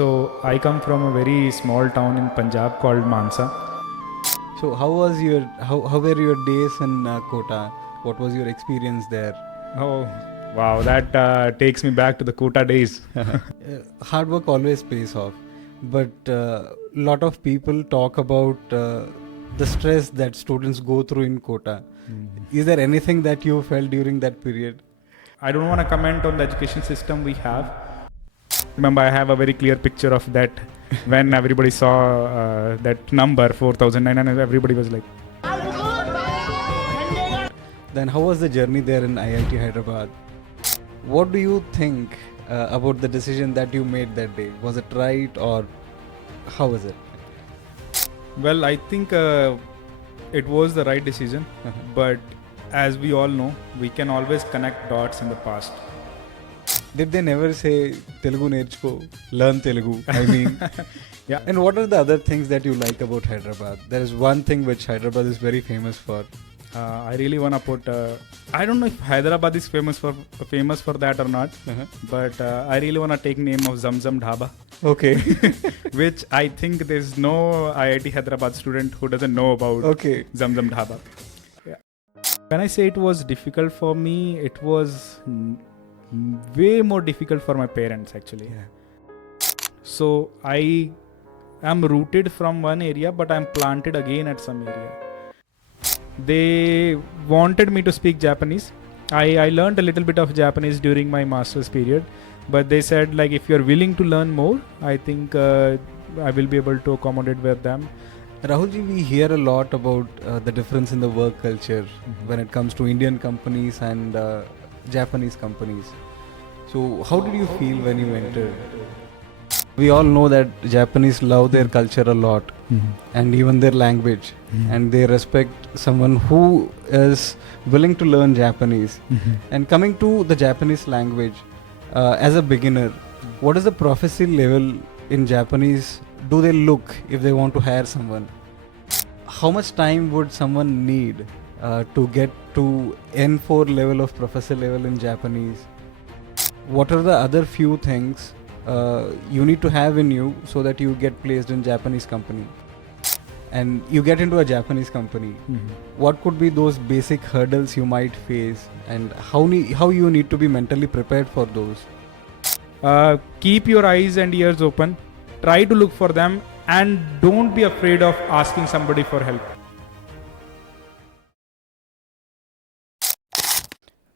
So I come from a very small town in Punjab called Mansa. So how were your days in Kota? What was your experience there? Oh, wow, that takes me back to the Kota days. Hard work always pays off, but lot of people talk about the stress that students go through in Kota. Is there anything that you felt during that period? I don't want to comment on the education system we have. Remember, I have a very clear picture of that when everybody saw that number 4,900, everybody was like, Then how was the journey there in IIT Hyderabad? What do you think about the decision that you made that day? Was it right or how was it? well, I think it was the right decision, but as we all know, we can always connect dots in the past. Did they never say Telugu nerchuko, learn Telugu? I mean, Yeah. And what are the other things that you like about Hyderabad? There is one thing which Hyderabad is very famous for. I really want to put. I don't know if Hyderabad is famous for that or not, but I really want to take name of Zamzam Dhaba, Okay. which I think there's no IIT Hyderabad student who doesn't know about Okay. Zamzam Dhaba. Yeah. When I say it was difficult for me, it was way more difficult for my parents actually. Yeah. So I am rooted from one area, but I'm planted again at some area. They wanted me to speak Japanese. I learned a little bit of Japanese during my master's period, but they said like if you're willing to learn more, I think I will be able to accommodate with them. Rahulji, we hear a lot about the difference in the work culture when it comes to Indian companies and Japanese companies. So, how did you feel when you entered? We all know that Japanese love their culture a lot and even their language, and they respect someone who is willing to learn Japanese. And coming to the Japanese language, as a beginner, what is the proficiency level in Japanese? Do they look if they want to hire someone? How much time would someone need to get to N4 level of professor level in Japanese? What are the other few things you need to have in you so that you get placed in Japanese company and you get into a Japanese company? What could be those basic hurdles you might face, and how you need to be mentally prepared for those? Keep your eyes and ears open. Try to look for them and don't be afraid of asking somebody for help.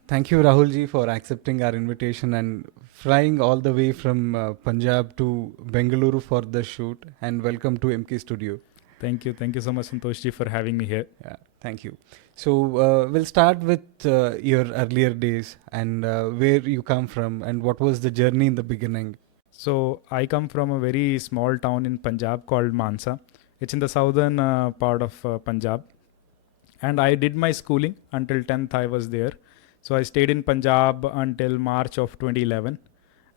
Thank you, Rahulji, for accepting our invitation and flying all the way from Punjab to Bengaluru for the shoot. And welcome to mkstudio. Thank you so much, Santoshji, for having me here. Yeah, thank you. So we'll start with your earlier days and where you come from and what was the journey in the beginning. So I come from a very small town in Punjab called Mansa. It's in the southern part of Punjab, and I did my schooling until 10th. I was there. So I stayed in Punjab until March of 2011,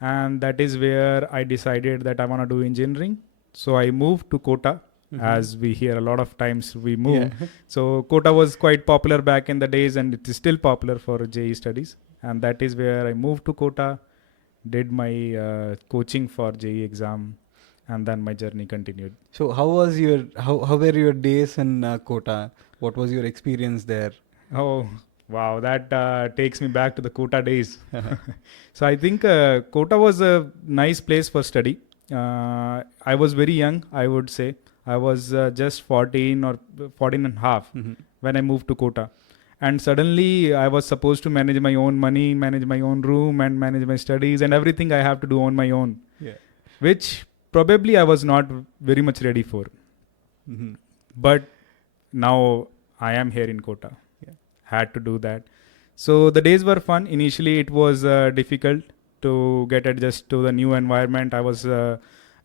and that is where I decided that I want to do engineering. So I moved to Kota. As we hear a lot of times we move. Yeah. So Kota was quite popular back in the days, and it is still popular for JEE studies. And that is where I moved to Kota, did my coaching for JEE exam, and then my journey continued. So how were your days in Kota? What was your experience there? Oh, wow, that takes me back to the Kota days. So I think Kota was a nice place for study. I was very young, I would say. I was just 14 or 14 and a half when I moved to Kota. And suddenly I was supposed to manage my own money, manage my own room, and manage my studies, and everything I have to do on my own. Yeah. Which probably I was not very much ready for. But now I am here in Kota. Yeah. Had to do that. So the days were fun. Initially it was difficult to get adjusted to the new environment. I was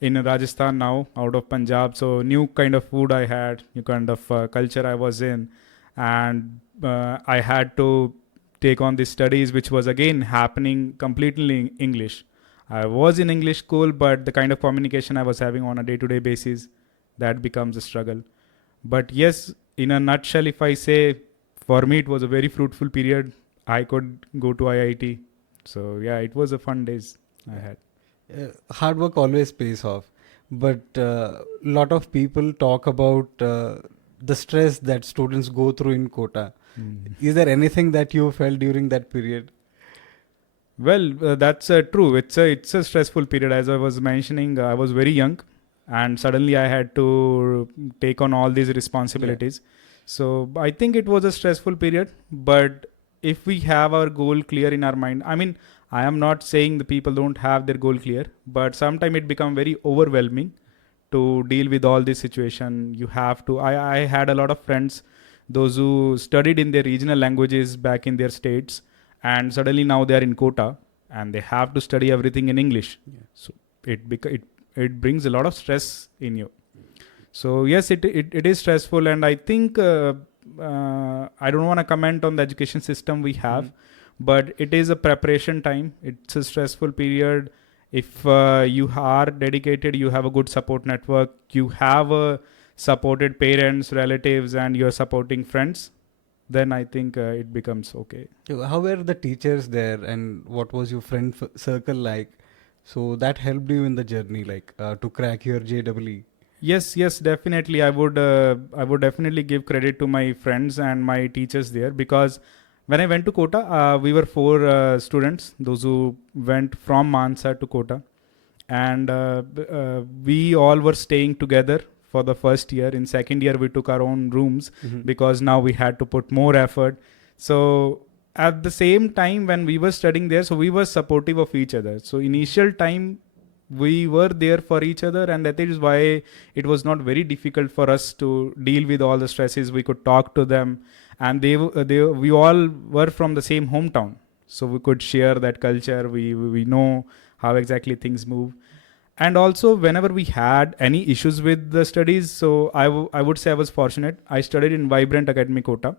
in Rajasthan now, out of Punjab. So new kind of food I had, new kind of culture I was in. And I had to take on these studies, which was again happening completely in English. I was in English school, but the kind of communication I was having on a day-to-day basis, that becomes a struggle. But yes, in a nutshell, if I say, for me, it was a very fruitful period. I could go to IIT. So yeah, it was a fun days I had. hard work always pays off, but lot of people talk about the stress that students go through in Kota. Is there anything that you felt during that period? Well, that's true. It's a stressful period. As I was mentioning, I was very young, and suddenly I had to take on all these responsibilities. So I think it was a stressful period. But if we have our goal clear in our mind, I mean, I am not saying the people don't have their goal clear, but sometimes it become very overwhelming to deal with all this situation. You have to. I had a lot of friends, those who studied in their regional languages back in their states, and suddenly now they are in Kota and they have to study everything in English. So it brings a lot of stress in you. So yes, it is stressful, and I think I don't want to comment on the education system we have, but it is a preparation time. It's a stressful period. If you are dedicated, you have a good support network, you have supported parents, relatives, and you're supporting friends, then I think it becomes okay. So how were the teachers there, and what was your friend circle like? So that helped you in the journey, like to crack your JEE. Yes, definitely. I would definitely give credit to my friends and my teachers there, because when I went to Kota, we were 4 students, those who went from Mansa to Kota, and we all were staying together for the first year. In second year, we took our own rooms because now we had to put more effort. So at the same time when we were studying there, so we were supportive of each other. So initial time we were there for each other, and that is why it was not very difficult for us to deal with all the stresses. We could talk to them, and we all were from the same hometown, so we could share that culture. We know how exactly things move. And also whenever we had any issues with the studies, so I would say I was fortunate. I studied in Vibrant Academy Kota.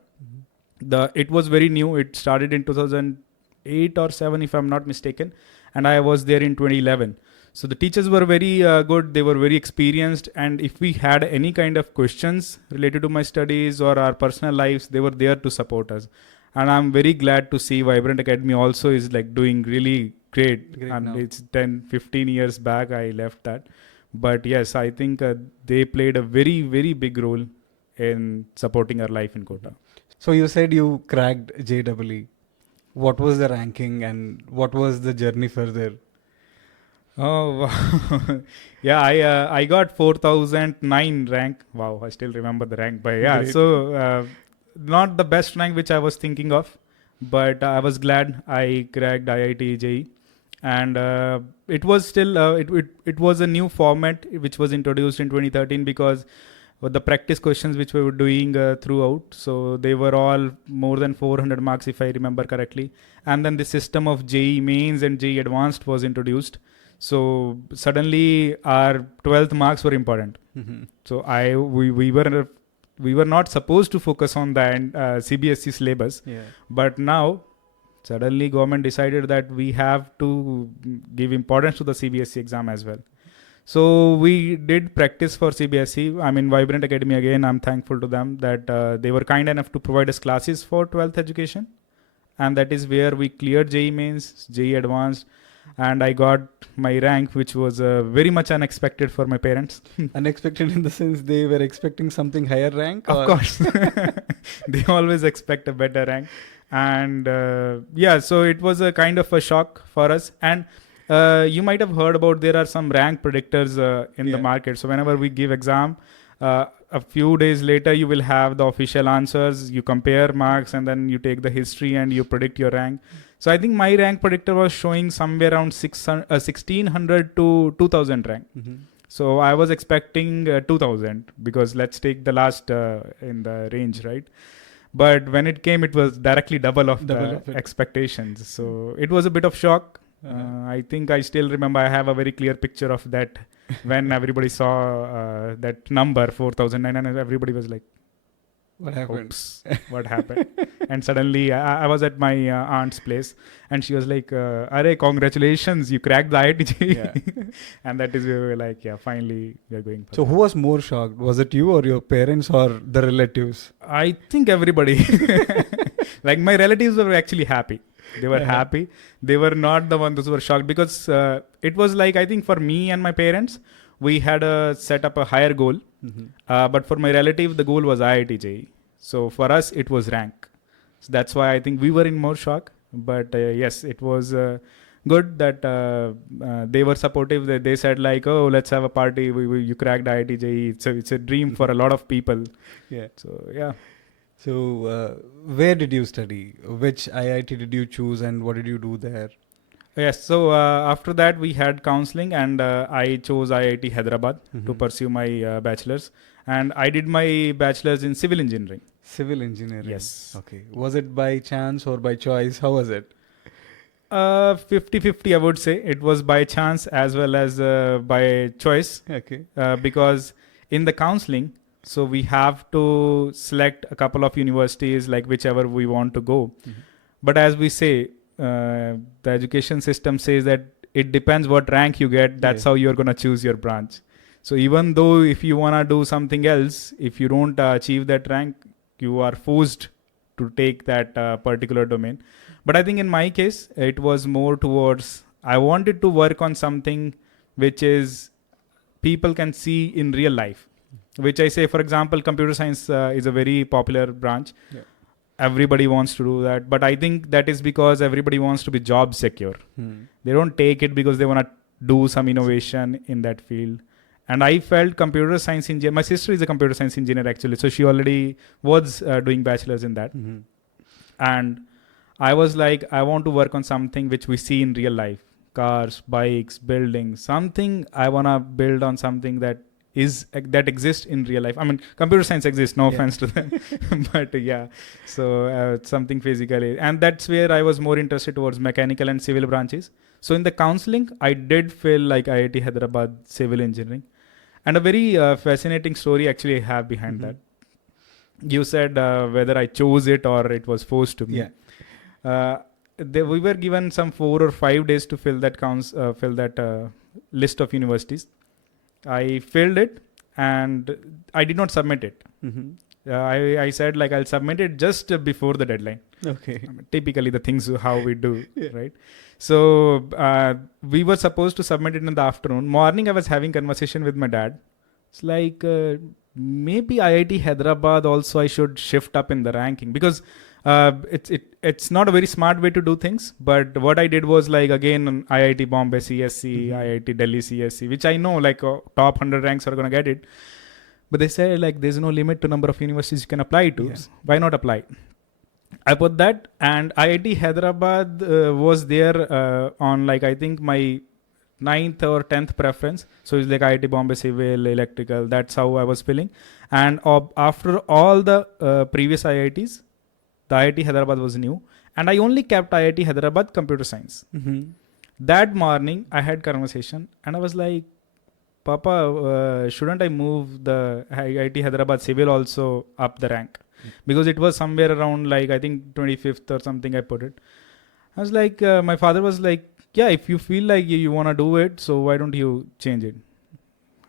It was very new. It started in 2008 or 7 if I'm not mistaken, and I was there in 2011. So the teachers were very good. They were very experienced, and if we had any kind of questions related to my studies or our personal lives, they were there to support us. And I'm very glad to see Vibrant Academy also is like doing really great. And now. it's 10-15 years back I left that, but yes, I think they played a very, very big role in supporting our life in Kota. So you said you cracked JEE. What was the ranking, and what was the journey further? Oh wow. Yeah, I got 4009 rank. Wow, I still remember the rank. But yeah, Great. so not the best rank which I was thinking of, but I was glad I cracked IIT JEE. And it was still it was a new format which was introduced in 2013, because the practice questions which we were doing throughout, so they were all more than 400 marks if I remember correctly. And then the system of JEE mains and JEE advanced was introduced. So suddenly our 12th marks were important. So we were not supposed to focus on the CBSE syllabus, but now suddenly government decided that we have to give importance to the CBSE exam as well. So we did practice for CBSE. I mean, Vibrant Academy, again, I'm thankful to them that they were kind enough to provide us classes for 12th education. And that is where we cleared JEE mains, JEE advanced, and I got my rank, which was very much unexpected for my parents. Unexpected in the sense they were expecting something higher rank? Of course. They always expect a better rank. And yeah, so it was a kind of a shock for us. And you might have heard about there are some rank predictors in the market. So whenever we give exam, a few days later you will have the official answers. You compare marks, and then you take the history and you predict your rank. So I think my rank predictor was showing somewhere around 1600 to 2000 rank. So I was expecting 2000, because let's take the last in the range, right? But when it came, it was directly double of the expectations. So it was a bit of shock. I think I still remember, I have a very clear picture of that when everybody saw that number 4009, and everybody was like, what happened? Oops, what happened? And suddenly I was at my aunt's place, and she was like, Arey, congratulations, you cracked the IIT. And that is where we were like, yeah, finally we are going for So who was more shocked? Was it you or your parents or the relatives? I think everybody. Like my relatives were actually happy. They were happy. They were not the ones who were shocked, because it was like, I think for me and my parents, we had set up a higher goal. But for my relative, the goal was IIT JEE. So for us, it was rank. So that's why I think we were in more shock. But yes, it was good that they were supportive. They said like, oh, let's have a party. You cracked IIT JEE. It's a dream for a lot of people. Yeah. So yeah. So where did you study? Which IIT did you choose, and what did you do there? Yes. So after that, we had counseling, and I chose IIT Hyderabad to pursue my bachelor's, and I did my bachelor's in civil engineering. Civil engineering. Yes. Okay. Was it by chance or by choice? How was it? 50-50, I would say. It was by chance as well as by choice. Okay. Because in the counseling, so we have to select a couple of universities, like whichever we want to go. But as we say, the education system says that it depends what rank you get. That's how you're going to choose your branch. So even though if you want to do something else, if you don't achieve that rank, you are forced to take that particular domain. But I think in my case, it was more towards, I wanted to work on something which is people can see in real life. Which I say, for example, computer science is a very popular branch. Yeah. Everybody wants to do that. But I think that is because everybody wants to be job secure. They don't take it because they want to do some innovation in that field. And I felt computer science engineer. My sister is a computer science engineer actually. So she already was doing bachelor's in that. And I was like, I want to work on something which we see in real life. Cars, bikes, buildings, something I want to build on something that exists in real life. I mean, computer science exists, no offense to them. But yeah, so something physically. And that's where I was more interested towards mechanical and civil branches. So in the counseling, I did feel like IIT Hyderabad civil engineering. And a very fascinating story actually I have behind that. You said whether I chose it or it was forced to me. Yeah. We were given some 4 or 5 days to fill that list of universities. I filled it and I did not submit it. I said like I'll submit it just before the deadline. Okay. I mean, typically the things how we do, right? So we were supposed to submit it in the afternoon. Morning I was having conversation with my dad. It's like maybe IIT Hyderabad also I should shift up in the ranking, because it's not a very smart way to do things. But what I did was like, again, IIT Bombay CSC, IIT Delhi CSC, which I know like top 100 ranks are going to get it. But they say like there's no limit to number of universities you can apply to. Yeah. Why not apply? I put that, and IIT Hyderabad was there on like I think my 9th or 10th preference. So it's like IIT Bombay Civil, Electrical. That's how I was feeling. And after all the previous IITs, the IIT Hyderabad was new. And I only kept IIT Hyderabad Computer Science. That morning, I had conversation and I was like, Papa, shouldn't I move the IIT Hyderabad Civil also up the rank? Because it was somewhere around like, I think 25th or something I put it. I was like, my father was like, yeah, if you feel like you want to do it, so why don't you change it?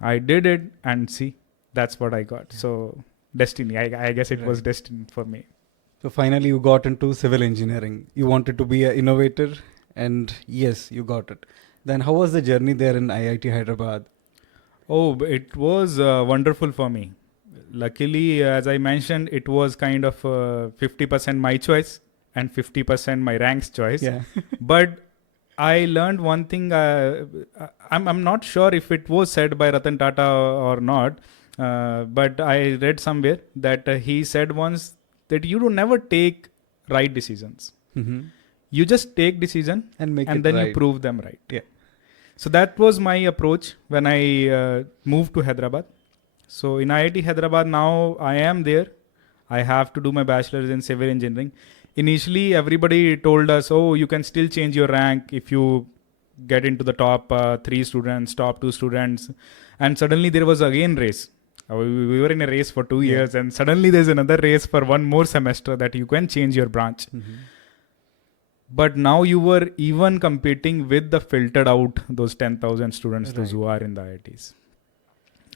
I did it and see, that's what I got. So destiny, I guess it was destiny for me. So finally you got into civil engineering. You wanted to be an innovator, and yes, you got it. Then how was the journey there in IIT Hyderabad? Oh, it was wonderful for me. Luckily, as I mentioned, it was kind of 50% my choice and 50% my rank's choice. Yeah. But I learned one thing. I'm not sure if it was said by Ratan Tata or not, but I read somewhere that he said once that you don't never take right decisions. You just take decision and then right. you prove them right. Yeah. So that was my approach when I moved to Hyderabad. So in IIT Hyderabad now I am there. I have to do my bachelor's in civil engineering. Initially, everybody told us, oh, you can still change your rank if you get into the top 3 students, top 2 students. And suddenly there was again race. We were in a race for 2 years and suddenly there's another race for one more semester that you can change your branch. But now you were even competing with the filtered out, those 10,000 students, those who are in the IITs.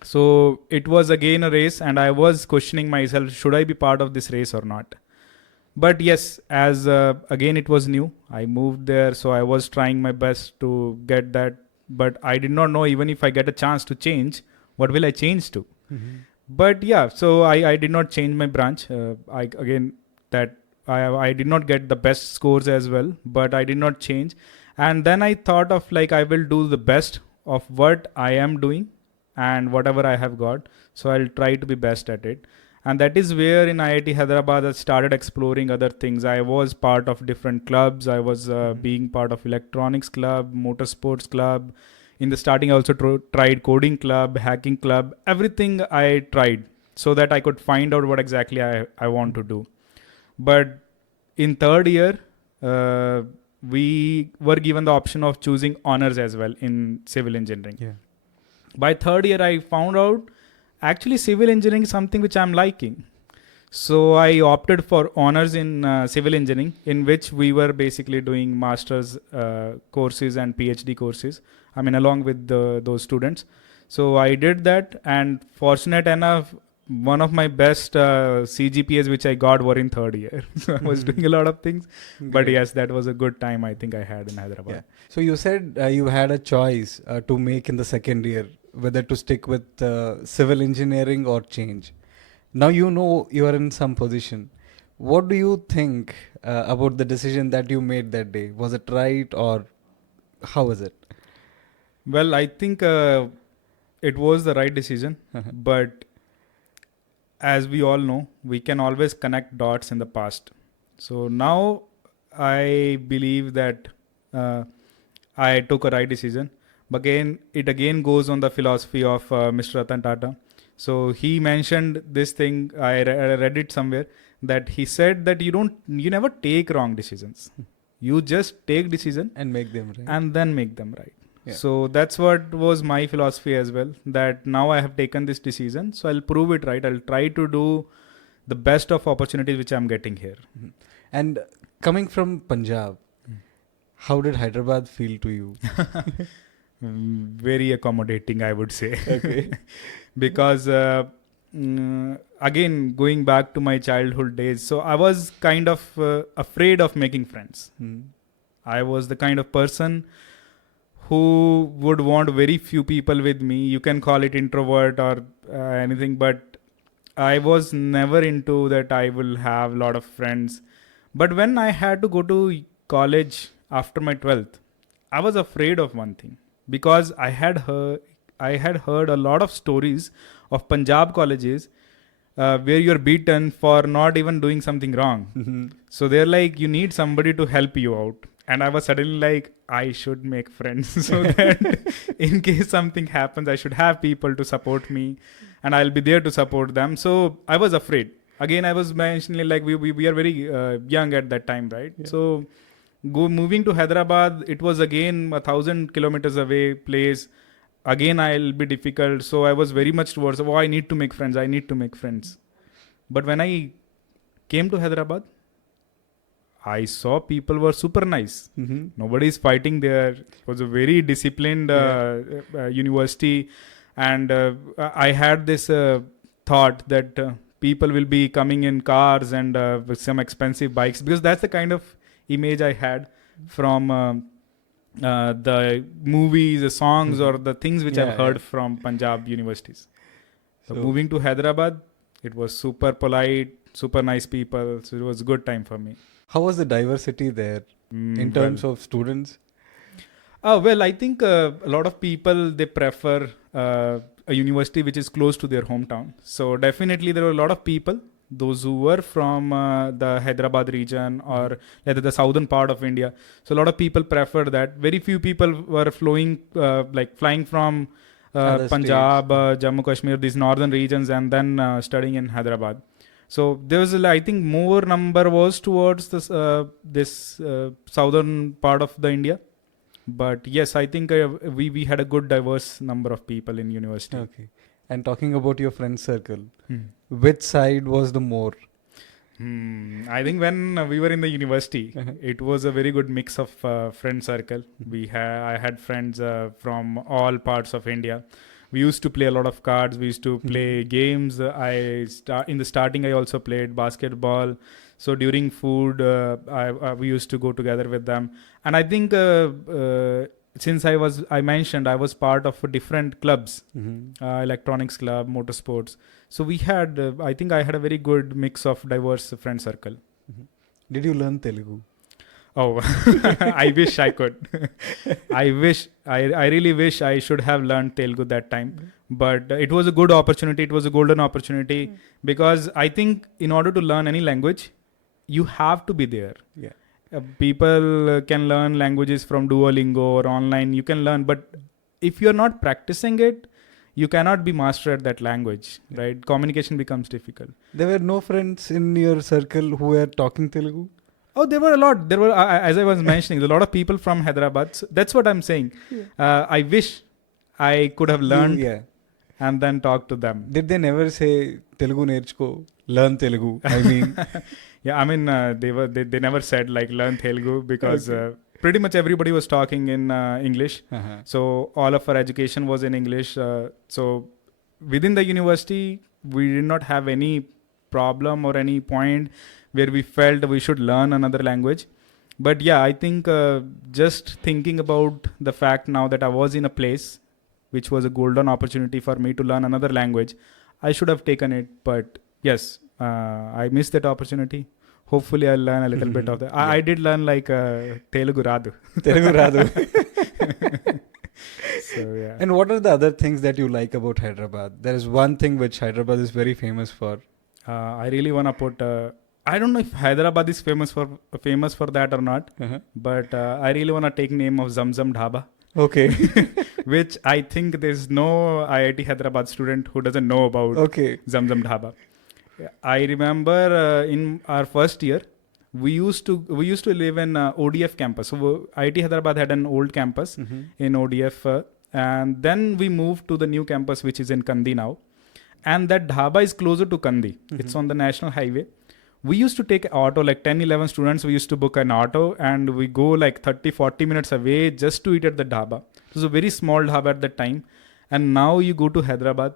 So it was again a race and I was questioning myself, should I be part of this race or not? But yes, as again it was new, I moved there, so I was trying my best to get that. But I did not know, even if I get a chance to change, what will I change to? But yeah, so I did not change my branch. I again that I did not get the best scores as well, but I did not change. And then I thought of like, I will do the best of what I am doing and whatever I have got. So I'll try to be best at it. And that is where in IIT Hyderabad I started exploring other things. I was part of different clubs. I was being part of electronics club, motorsports club. In the starting, I also tried coding club, hacking club, everything I tried so that I could find out what exactly I want to do. But in third year, we were given the option of choosing honors as well in civil engineering. Yeah. By third year, I found out actually civil engineering is something which I'm liking. So I opted for honors in civil engineering, in which we were basically doing master's courses and PhD courses. I mean, along with those students. So I did that, and fortunate enough, one of my best CGPAs which I got were in third year. So I was doing a lot of things. But Great. yes, that was a good time I think I had in Hyderabad. Yeah. So you said you had a choice to make in the second year, whether to stick with civil engineering or change. Now you know you are in some position. What do you think about the decision that you made that day? Was it right, or how was it? Well, I think it was the right decision. But as we all know, we can always connect dots in the past. So now I believe that I took a right decision. But it again goes on the philosophy of Mr. Ratan Tata. So he mentioned this thing, I read it somewhere, that he said that you never take wrong decisions. You just take decision And make them right. and then make them right. Yeah. So that's what was my philosophy as well, that now I have taken this decision, so I'll prove it right. I'll try to do the best of opportunities which I'm getting here. And coming from Punjab, how did Hyderabad feel to you? Very accommodating, I would say. Okay. Because again, going back to my childhood days, so I was kind of afraid of making friends. I was the kind of person who would want very few people with me. You can call it introvert or anything, but I was never into that I will have a lot of friends. But when I had to go to college after my 12th, I was afraid of one thing, because I had heard a lot of stories of Punjab colleges where you're beaten for not even doing something wrong. So they're like, you need somebody to help you out. And I was suddenly like, I should make friends so that in case something happens, I should have people to support me and I'll be there to support them. So I was afraid. Again, I was mentioning like we are very young at that time, right? Yeah. So moving to Hyderabad, it was again 1,000 kilometers away place. Again, I'll be difficult. So I was very much towards, I need to make friends. I need to make friends. But when I came to Hyderabad, I saw people were super nice. Nobody is fighting there. It was a very disciplined university. And I had this thought that people will be coming in cars and with some expensive bikes, because that's the kind of image I had from the movies, the songs, or the things which I've heard from Punjab universities. So moving to Hyderabad, it was super polite, super nice people. So it was a good time for me. How was the diversity there in terms of students? Well, I think a lot of people, they prefer a university which is close to their hometown. So definitely there were a lot of people, those who were from the Hyderabad region or rather the southern part of India. So a lot of people preferred that. Very few people were flying from Punjab, Jammu Kashmir, these northern regions, and then studying in Hyderabad. So there was, I think, more number was towards this southern part of the India. But yes, I think we had a good diverse number of people in university. Okay. And talking about your friend circle, which side was the more? I think when we were in the university, it was a very good mix of friend circle. I had friends from all parts of India. We used to play a lot of cards. We used to play games. In the starting, I also played basketball. So during food, we used to go together with them. And I think since I mentioned I was part of different clubs, electronics club, motorsports. So we had, I think I had a very good mix of diverse friend circle. Did you learn Telugu? Oh, I wish I could. I really wish I should have learned Telugu that time. But it was a good opportunity. It was a golden opportunity because I think in order to learn any language, you have to be there. Yeah. People can learn languages from Duolingo or online. You can learn, but if you're not practicing it, you cannot be master at that language, right? Communication becomes difficult. There were no friends in your circle who were talking Telugu? Oh, there were a lot. There were, as I was mentioning, a lot of people from Hyderabad. So that's what I'm saying. I wish I could have learned and then talked to them. Did they never say Telugu nerchuko, learn Telugu? I mean, yeah, I mean, they never said like learn Telugu because pretty much everybody was talking in English. So all of our education was in English. So within the university, we did not have any problem or any point where we felt we should learn another language. But yeah, I think just thinking about the fact now that I was in a place which was a golden opportunity for me to learn another language, I should have taken it. But yes, I missed that opportunity. Hopefully I'll learn a little bit of that. I did learn like Telugu Radu. Telugu Radu. So yeah. And what are the other things that you like about Hyderabad? There is one thing which Hyderabad is very famous for. I really want to put... I don't know if Hyderabad is famous for that or not, but I really want to take name of Zamzam Dhaba. Okay. Which I think there's no IIT Hyderabad student who doesn't know about Zamzam Dhaba. I remember in our first year, we used to live in ODF campus. So IIT Hyderabad had an old campus in ODF, and then we moved to the new campus, which is in Kandi now. And that dhaba is closer to Kandi. It's on the national highway. We used to take auto, like 10, 11 students. We used to book an auto and we go like 30, 40 minutes away just to eat at the dhaba. It was a very small dhaba at that time. And now you go to Hyderabad.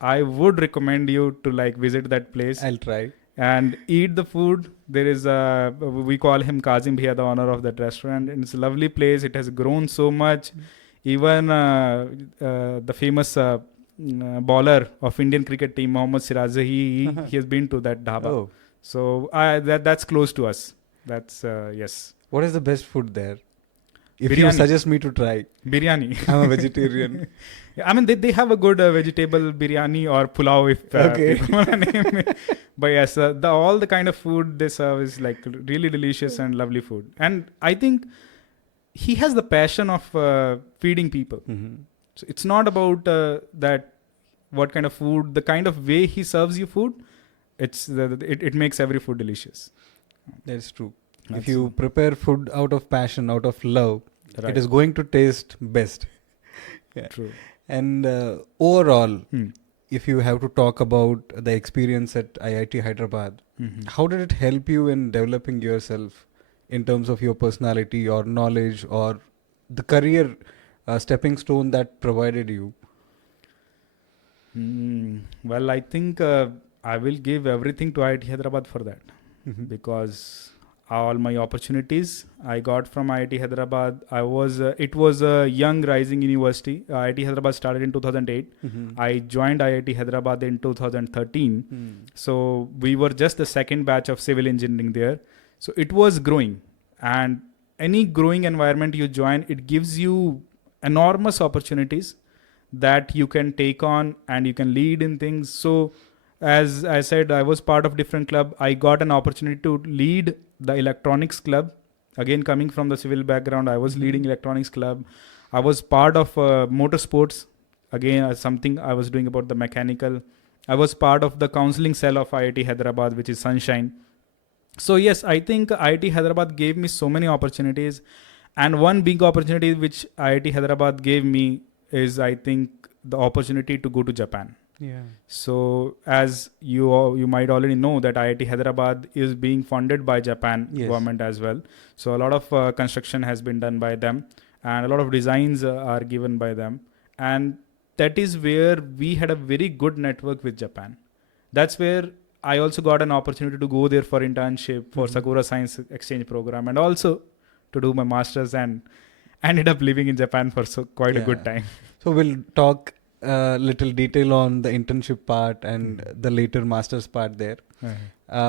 I would recommend you to like visit that place. I'll try. And eat the food. There is we call him Kazim Bhaiya, the owner of that restaurant. And it's a lovely place. It has grown so much. Even the famous bowler of Indian cricket team, Mohammad Siraj, he has been to that dhaba. Oh. So that's close to us. That's yes. What is the best food there? If Biryani. you suggest me to try. Biryani. I'm a vegetarian. I mean, they have a good vegetable biryani or pulao if people want to name it. But yes, all the kind of food they serve is like really delicious and lovely food. And I think he has the passion of feeding people. So it's not about that what kind of food, the kind of way he serves you food. It makes every food delicious. That's true. If you prepare food out of passion, out of love, it is going to taste best. True. And overall, if you have to talk about the experience at IIT Hyderabad, how did it help you in developing yourself in terms of your personality or knowledge or the career stepping stone that provided you? Well, I think I will give everything to IIT Hyderabad for that because all my opportunities I got from IIT Hyderabad. It was a young rising university. IIT Hyderabad started in 2008. I joined IIT Hyderabad in 2013. So we were just the second batch of civil engineering there. So it was growing, and any growing environment you join, it gives you enormous opportunities that you can take on and you can lead in things. So as I said, I was part of different club. I got an opportunity to lead the electronics club. Again, coming from the civil background, I was leading electronics club. I was part of motorsports. Again, something I was doing about the mechanical. I was part of the counseling cell of IIT Hyderabad, which is Sunshine. So yes, I think IIT Hyderabad gave me so many opportunities. And one big opportunity which IIT Hyderabad gave me is, I think, the opportunity to go to Japan. Yeah. So as you might already know that IIT Hyderabad is being funded by Japan government as well. So a lot of construction has been done by them and a lot of designs are given by them. And that is where we had a very good network with Japan. That's where I also got an opportunity to go there for internship for Sakura Science Exchange Program, and also to do my masters, and ended up living in Japan for quite a good time. So we'll talk little detail on the internship part and the later master's part there.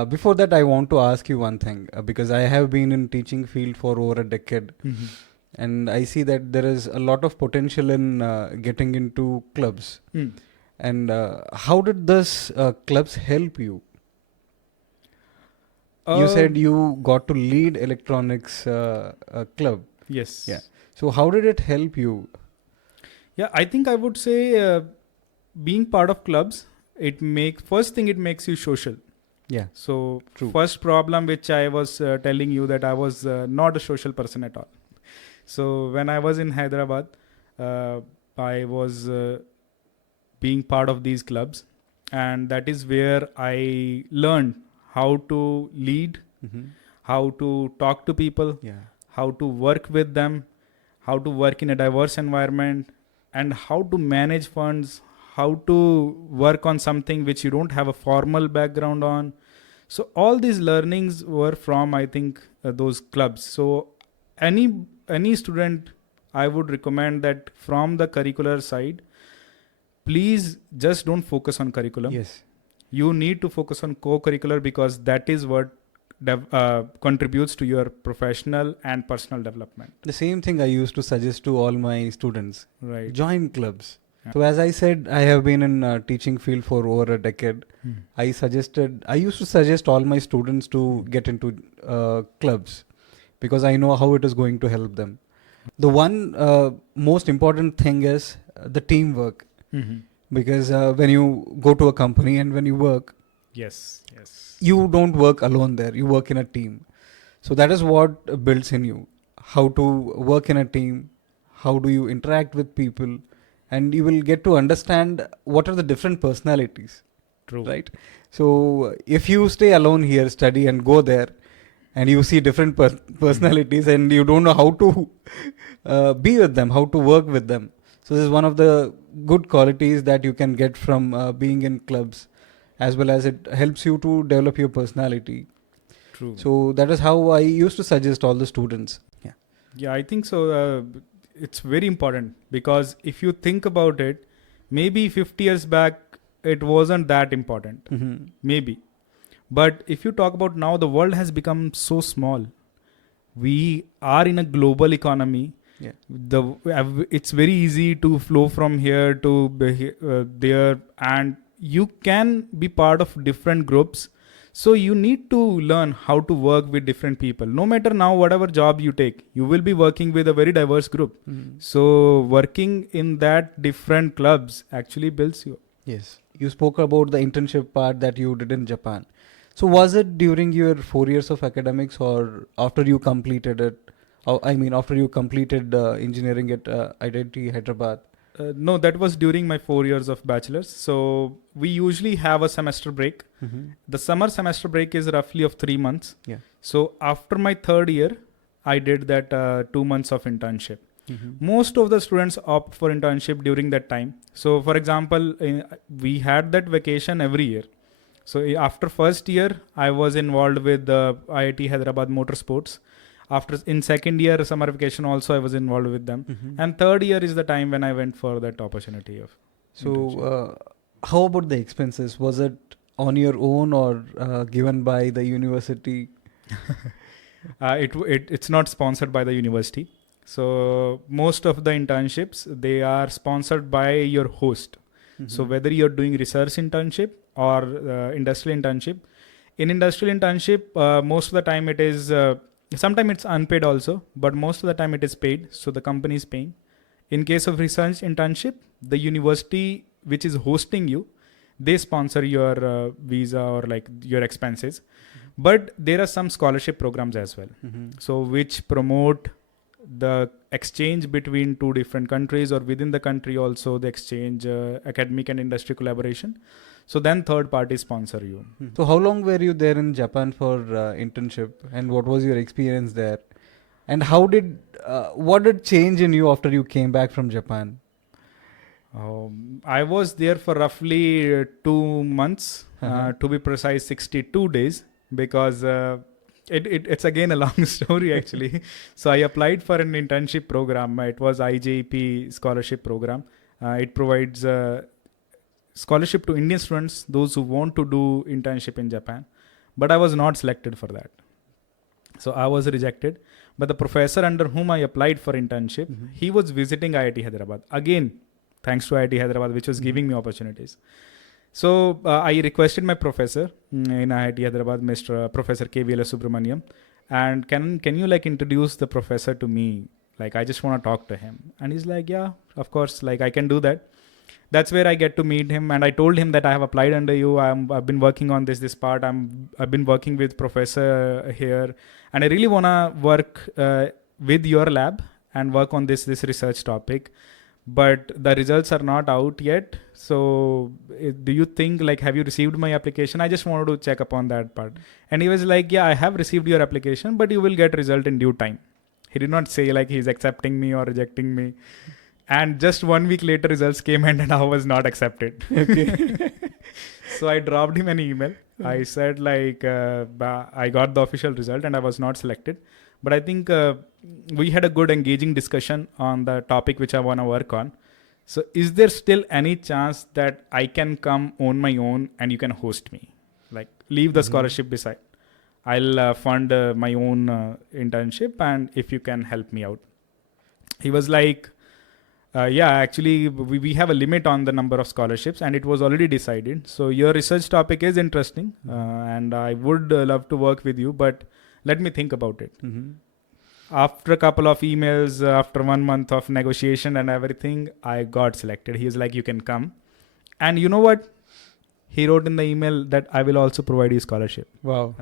Before that, I want to ask you one thing, because I have been in teaching field for over a decade, and I see that there is a lot of potential in getting into clubs. And how did this clubs help you? You said you got to lead electronics club. Yes. Yeah. So how did it help you? Yeah, I think I would say being part of clubs, it makes you social. Yeah. So True. first problem which I was telling you, that I was not a social person at all. So when I was in Hyderabad, I was being part of these clubs, and that is where I learned how to lead, how to talk to people, how to work with them, how to work in a diverse environment, and how to manage funds, how to work on something which you don't have a formal background on. So all these learnings were from, I think, those clubs. So any student, I would recommend that from the curricular side, please just don't focus on curriculum. Yes. You need to focus on co-curricular, because that is what contributes to your professional and personal development. The same thing I used to suggest to all my students. Right. Join clubs. So as I said, I have been in teaching field for over a decade. I used to suggest all my students to get into clubs, because I know how it is going to help them. The one most important thing is the teamwork. Because when you go to a company and when you work, yes, you don't work alone there. You work in a team. So that is what builds in you. How to work in a team, how do you interact with people, and you will get to understand what are the different personalities. True. Right? So if you stay alone here, study and go there, and you see different personalities and you don't know how to be with them, how to work with them. So this is one of the good qualities that you can get from being in clubs, as well as it helps you to develop your personality. True. So that is how I used to suggest all the students. Yeah, I think so. It's very important, because if you think about it, maybe 50 years back, it wasn't that important. Maybe. But if you talk about now, the world has become so small. We are in a global economy. It's very easy to flow from here to there, and you can be part of different groups. So you need to learn how to work with different people. No matter now, whatever job you take, you will be working with a very diverse group. So working in that different clubs actually builds you. Yes. You spoke about the internship part that you did in Japan. So was it during your 4 years of academics, or after you completed it? After you completed engineering at IIT Hyderabad? No, that was during my 4 years of bachelor's. So we usually have a semester break. The summer semester break is roughly of 3 months. So after my third year, I did that 2 months of internship. Most of the students opt for internship during that time. So for example, we had that vacation every year. So after first year, I was involved with the IIT Hyderabad Motorsports. In second year summer vacation also I was involved with them. And third year is the time when I went for that opportunity of. So how about the expenses? Was it on your own or given by the university? It's not sponsored by the university. So most of the internships, they are sponsored by your host. So whether you're doing research internship or industrial internship, in industrial internship, most of the time it is sometimes it's unpaid also, but most of the time it is paid. So the company is paying. In case of research internship, the university which is hosting you, they sponsor your visa or like your expenses. But there are some scholarship programs as well. So which promote the exchange between two different countries, or within the country also the exchange, academic and industry collaboration. So then third party sponsor you. So how long were you there in Japan for internship, and what was your experience there? And what did change in you after you came back from Japan? I was there for roughly 2 months, to be precise, 62 days, because it's again a long story actually. So I applied for an internship program. It was IJP scholarship program. It provides scholarship to Indian students, those who want to do internship in Japan. But I was not selected for that. So I was rejected. But the professor under whom I applied for internship, he was visiting IIT Hyderabad. Again, thanks to IIT Hyderabad, which was giving me opportunities. So I requested my professor in IIT Hyderabad, Mr. Professor KVL Subramaniam, and can you like introduce the professor to me? Like, I just want to talk to him. And he's like, yeah, of course, like I can do that. That's where I get to meet him, and I told him that I have applied under you. I've been working on this part. I've been working with professor here, and I really wanna work with your lab and work on this research topic. But the results are not out yet. So do you think, like, have you received my application? I just wanted to check upon that part. And he was like, yeah, I have received your application, but you will get result in due time. He did not say like he's accepting me or rejecting me. And just 1 week later, results came in and I was not accepted. Okay. So I dropped him an email. I said like, I got the official result and I was not selected. But I think we had a good engaging discussion on the topic which I want to work on. So is there still any chance that I can come on my own and you can host me? Like, leave the scholarship beside. I'll fund my own internship, and if you can help me out. He was like, yeah, actually, we have a limit on the number of scholarships and it was already decided. So your research topic is interesting and I would love to work with you, but let me think about it. After a couple of emails, after 1 month of negotiation and everything, I got selected. He was like, you can come. And you know what? He wrote in the email that I will also provide you scholarship. Wow.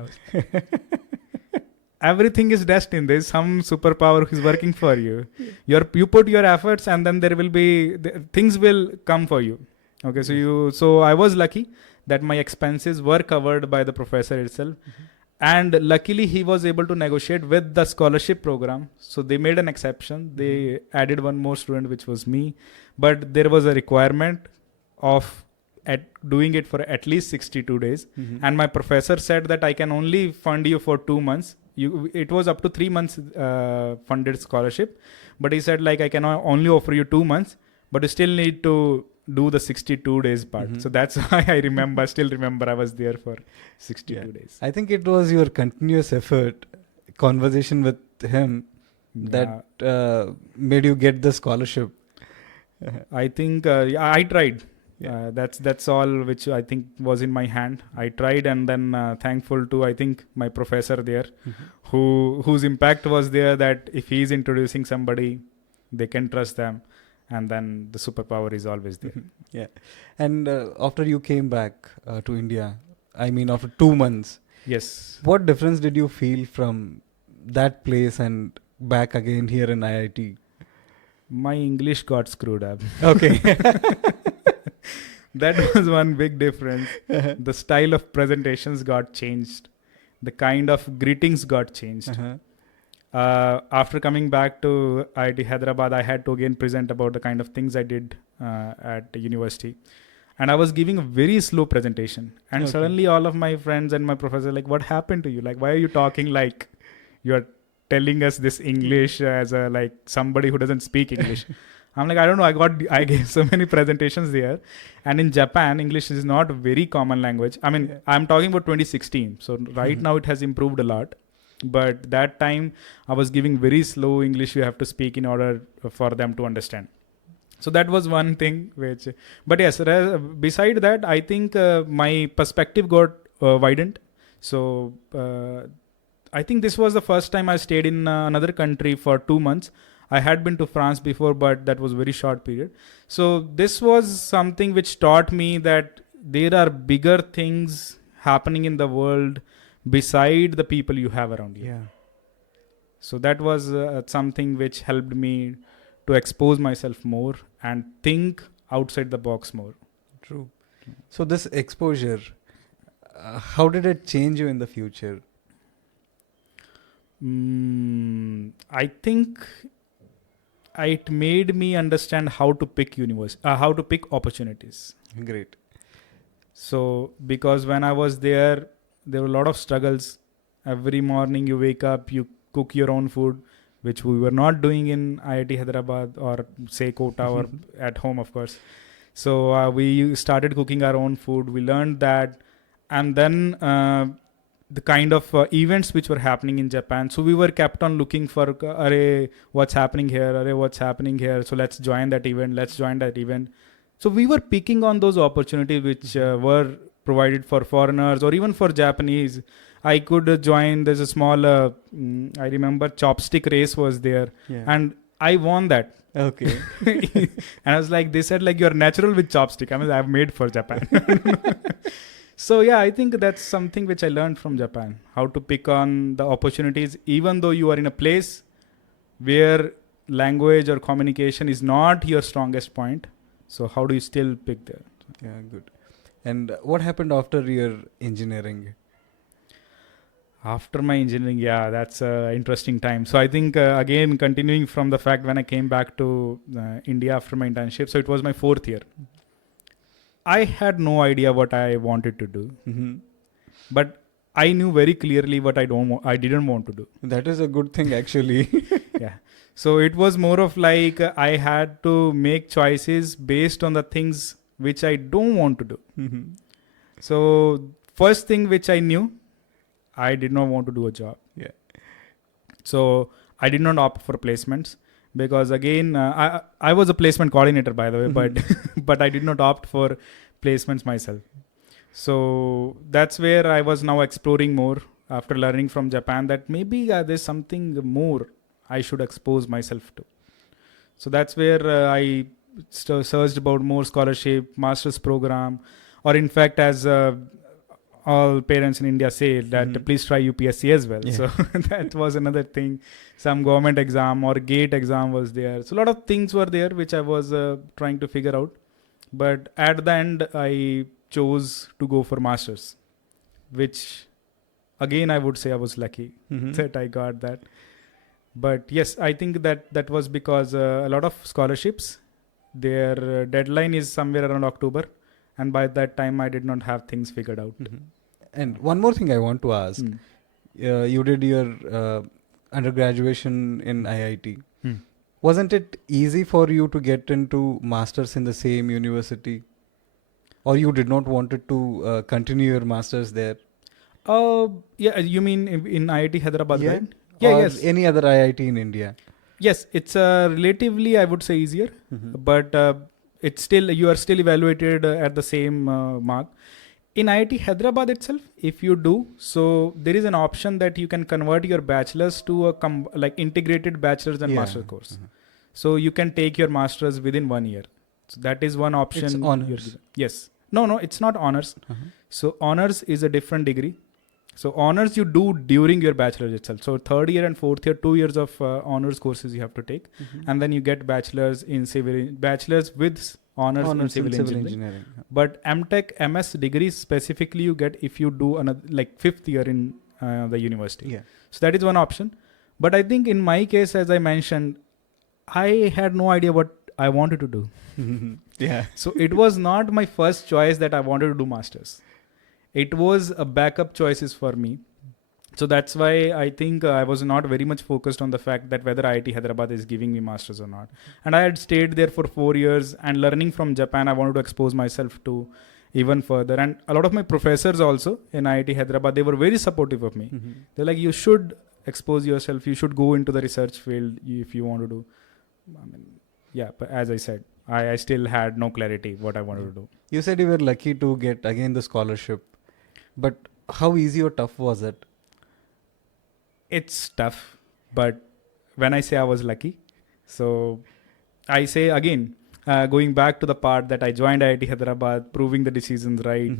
Everything is destined. There's some superpower who's working for you. You put your efforts, and then there will be things will come for you. Okay, so I was lucky that my expenses were covered by the professor itself, and luckily he was able to negotiate with the scholarship program. So they made an exception. They added one more student, which was me, but there was a requirement of doing it for at least 62 days, and my professor said that I can only fund you for 2 months. It was up to 3 months funded scholarship, but he said like I can only offer you 2 months, but you still need to do the 62 days part. So that's why I still remember I was there for 62 days. I think it was your continuous effort, conversation with him that made you get the scholarship. I think I tried. That's all which I think was in my hand. I tried, and then thankful to I think my professor there, whose impact was there, that if he's introducing somebody, they can trust them, and then the superpower is always there. Yeah. And after you came back to India, I mean after 2 months, yes, what difference did you feel from that place and back again here in IIT? My English got screwed up. Okay. That was one big difference. The style of presentations got changed. The kind of greetings got changed. After coming back to IIT Hyderabad, I had to again present about the kind of things I did at the university. And I was giving a very slow presentation. And suddenly all of my friends and my professor like, what happened to you? Like, why are you talking like you're telling us this English as a like somebody who doesn't speak English? I'm like, I don't know. I gave so many presentations there. And in Japan, English is not a very common language. I mean, I'm talking about 2016. So right now it has improved a lot. But that time I was giving very slow English you have to speak in order for them to understand. So that was one thing but yes, beside that, I think my perspective got widened. So I think this was the first time I stayed in another country for 2 months. I had been to France before, but that was a very short period. So this was something which taught me that there are bigger things happening in the world beside the people you have around you. Yeah. So that was something which helped me to expose myself more and think outside the box more. True. So this exposure, how did it change you in the future? I think it made me understand how to pick how to pick opportunities. Great. So because when I was there were a lot of struggles. Every morning you wake up, you cook your own food, which we were not doing in IIT Hyderabad or say Kota or at home, of course. So we started cooking our own food. We learned that, and then the kind of events which were happening in Japan. So we were kept on looking for, array, what's happening here? Array, what's happening here? So let's join that event. Let's join that event. So we were picking on those opportunities which were provided for foreigners or even for Japanese. I could join. There's a small, I remember chopstick race was there, and I won that. Okay. And I was like, they said like you're natural with chopstick. I mean, I've made for Japan. So yeah, I think that's something which I learned from Japan, how to pick on the opportunities, even though you are in a place where language or communication is not your strongest point. So how do you still pick there? Yeah, good. And what happened after your engineering? After my engineering, yeah, that's an interesting time. So I think, again, continuing from the fact when I came back to India after my internship, so it was my 4th year. I had no idea what I wanted to do, but I knew very clearly what I didn't want to do. That is a good thing, actually. Yeah. So it was more of like I had to make choices based on the things which I don't want to do. So first thing which I knew, I did not want to do a job. Yeah. So I did not opt for placements. Because again, I was a placement coordinator, by the way, but I did not opt for placements myself. So that's where I was now exploring more after learning from Japan that maybe there's something more I should expose myself to. So that's where I searched about more scholarship, master's program, or in fact, as all parents in India say that please try UPSC as well. Yeah. So that was another thing. Some government exam or GATE exam was there. So a lot of things were there which I was trying to figure out. But at the end, I chose to go for masters, which again, I would say I was lucky that I got that. But yes, I think that was because a lot of scholarships, their deadline is somewhere around October. And by that time, I did not have things figured out. And one more thing I want to ask. You did your undergraduation in IIT. Wasn't it easy for you to get into masters in the same university? Or you did not wanted to continue your masters there? Yeah, you mean in IIT Hyderabad, right? Yeah, or yes. Any other IIT in India? Yes, it's relatively, I would say, easier. But it's still, you are still evaluated at the same mark. In IIT Hyderabad itself, if you do, so there is an option that you can convert your bachelor's to a like integrated bachelor's and master's course. So you can take your master's within 1 year. So that is one option. It's honors. Yes. No, it's not honors. So honors is a different degree. So honors you do during your bachelor's itself. So 3rd year and 4th year, 2 years of honors courses you have to take, and then you get bachelor's with honors in civil engineering. But MTech, MS degrees specifically you get if you do another like 5th year in the university. Yeah. So that is one option. But I think in my case, as I mentioned, I had no idea what I wanted to do. Yeah. So it was not my first choice that I wanted to do masters. It was a backup choices for me. So that's why I think I was not very much focused on the fact that whether IIT Hyderabad is giving me masters or not. And I had stayed there for 4 years and learning from Japan, I wanted to expose myself to even further. And a lot of my professors also in IIT Hyderabad, they were very supportive of me. They're like, you should expose yourself. You should go into the research field if you want to do. I mean, yeah, but as I said, I still had no clarity what I wanted to do. You said you were lucky to get again the scholarship. But how easy or tough was it? It's tough, but when I say I was lucky, so I say again, going back to the part that I joined IIT Hyderabad, proving the decisions right.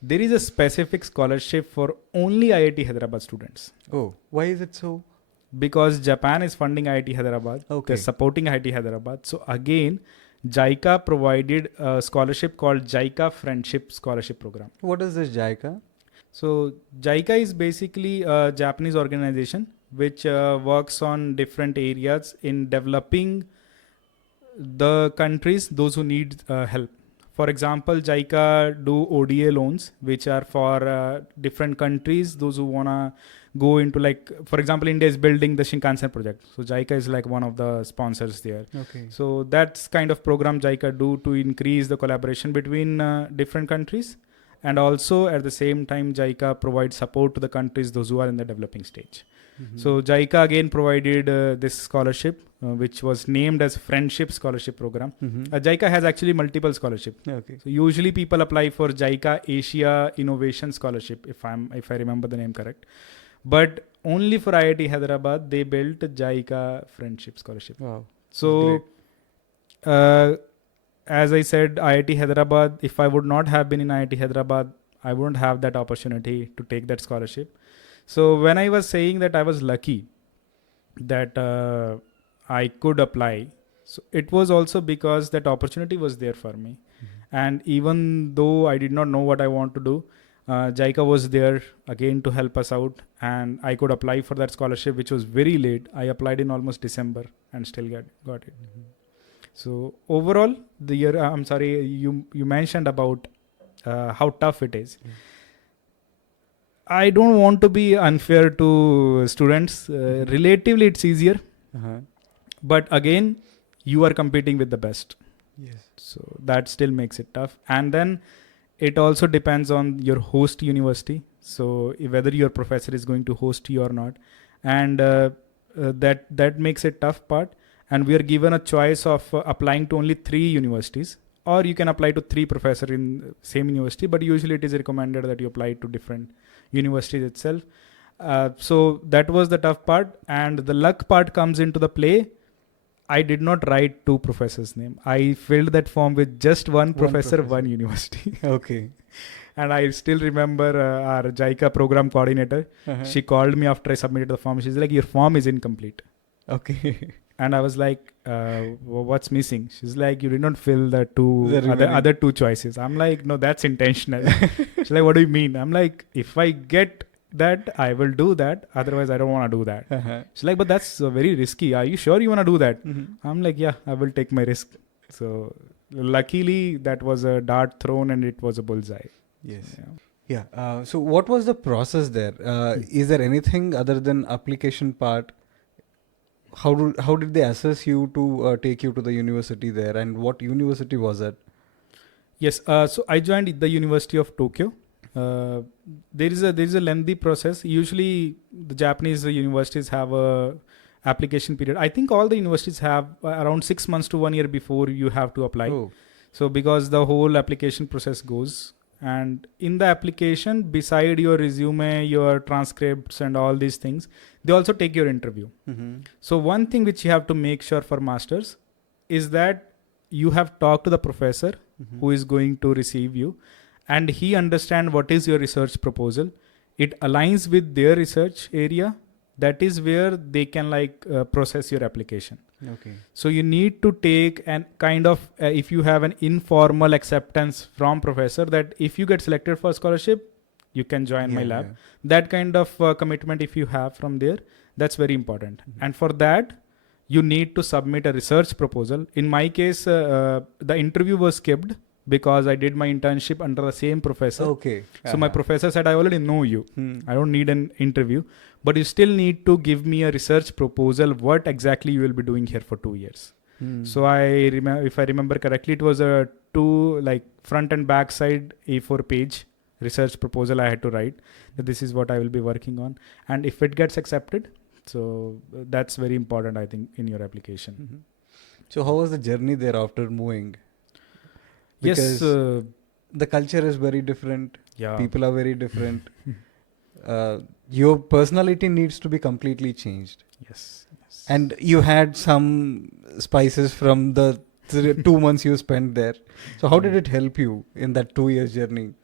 There is a specific scholarship for only IIT Hyderabad students. Oh, why is it so? Because Japan is funding IIT Hyderabad. Okay. They're supporting IIT Hyderabad. So again, JICA provided a scholarship called JICA Friendship Scholarship Program. What is this JICA? So JICA is basically a Japanese organization which works on different areas in developing the countries, those who need help. For example, JICA do ODA loans, which are for different countries, those who wanna go into, like, for example, India is building the Shinkansen project. So JICA is like one of the sponsors there. Okay. So that's kind of program JICA do to increase the collaboration between different countries. And also at the same time, JICA provides support to the countries, those who are in the developing stage. So JICA again provided this scholarship, which was named as Friendship Scholarship Program. JICA has actually multiple scholarships. Okay. So usually people apply for JICA Asia Innovation Scholarship, if I remember the name correct. But only for IIT Hyderabad, they built JICA Friendship Scholarship. Wow. So, as I said, IIT Hyderabad, if I would not have been in IIT Hyderabad, I wouldn't have that opportunity to take that scholarship. So when I was saying that I was lucky that I could apply, so it was also because that opportunity was there for me. And even though I did not know what I want to do, JICA was there again to help us out, and I could apply for that scholarship, which was very late. I applied in almost December and still got it. So overall, the year, I'm sorry, you mentioned about how tough it is. I don't want to be unfair to students. Relatively, it's easier. But again, you are competing with the best. Yes. So that still makes it tough. And then it also depends on your host university. So whether your professor is going to host you or not. And that makes it tough part. And we are given a choice of applying to only 3 universities. Or you can apply to 3 professors in same university. But usually it is recommended that you apply to different universities itself. So that was the tough part. And the luck part comes into the play. I did not write 2 professors' name. I filled that form with just one professor, one university. Okay. And I still remember our JICA program coordinator. She called me after I submitted the form. She's like, your form is incomplete. Okay. And I was like, what's missing? She's like, you did not fill the other 2 choices. I'm like, no, that's intentional. She's like, what do you mean? I'm like, if I get that, I will do that. Otherwise, I don't want to do that. She's like, but that's very risky. Are you sure you want to do that? I'm like, yeah, I will take my risk. So luckily, that was a dart thrown and it was a bullseye. Yes. Yeah. So what was the process there? Is there anything other than application part? How did they assess you to take you to the university there, and what university was it? Yes. So I joined the University of Tokyo. There is a lengthy process. Usually, the Japanese universities have a application period. I think all the universities have around 6 months to 1 year before you have to apply. Oh. So because the whole application process goes, and in the application, beside your resume, your transcripts, and all these things, they also take your interview. So one thing which you have to make sure for masters is that you have talked to the professor who is going to receive you, and he understand what is your research proposal. It aligns with their research area. That is where they can process your application. Okay. So you need to take an kind of, if you have an informal acceptance from professor that if you get selected for scholarship, you can join my lab. Yeah. That kind of commitment, if you have from there, that's very important. And for that, you need to submit a research proposal. In my case, the interview was skipped because I did my internship under the same professor. Okay. So my professor said, I already know you. I don't need an interview. But you still need to give me a research proposal, what exactly you will be doing here for 2 years. So if I remember correctly, it was a 2 front and back side A4 page research proposal I had to write. That this is what I will be working on. And if it gets accepted, so that's very important, I think, in your application. So how was the journey there after moving? Because yes. The culture is very different. Yeah. People are very different. Your personality needs to be completely changed. Yes. And you had some spices from the 2 months you spent there. So how did it help you in that 2 years journey?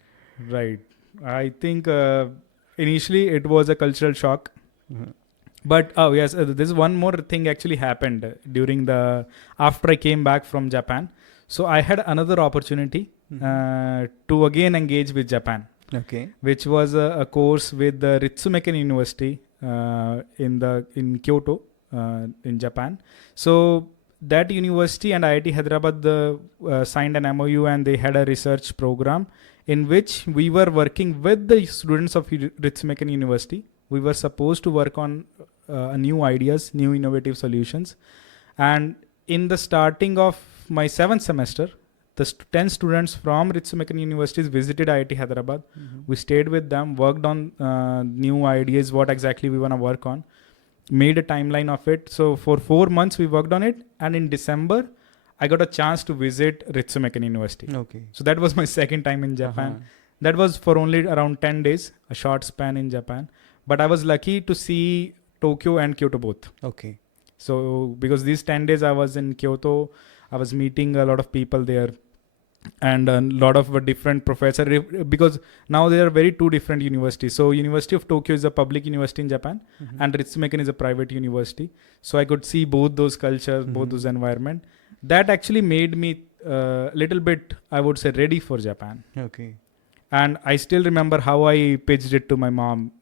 Right. I think initially it was a cultural shock. But yes, this one more thing actually happened after I came back from Japan. So I had another opportunity to again engage with Japan. Okay. Which was a course with the Ritsumeikan University. in Kyoto, in Japan. So that university and IIT Hyderabad signed an MOU, and they had a research program in which we were working with the students of Ritsumeikan University. We were supposed to work on new ideas, new innovative solutions. And in the starting of my 7th semester, the 10 students from Ritsumeikan universities visited IIT Hyderabad. We stayed with them, worked on new ideas, what exactly we want to work on, made a timeline of it. So for 4 months we worked on it, and in December I got a chance to visit Ritsumeikan University. Okay. So that was my second time in Japan. That was for only around 10 days, a short span in Japan. But I was lucky to see Tokyo and Kyoto both. Okay. So because these 10 days I was in Kyoto, I was meeting a lot of people there and a lot of different professors, because now there are very two different universities. So University of Tokyo is a public university in Japan, and Ritsumeikan is a private university. So I could see both those cultures, both those environment. That actually made me a little bit, I would say, ready for Japan. Okay. And I still remember how I pitched it to my mom.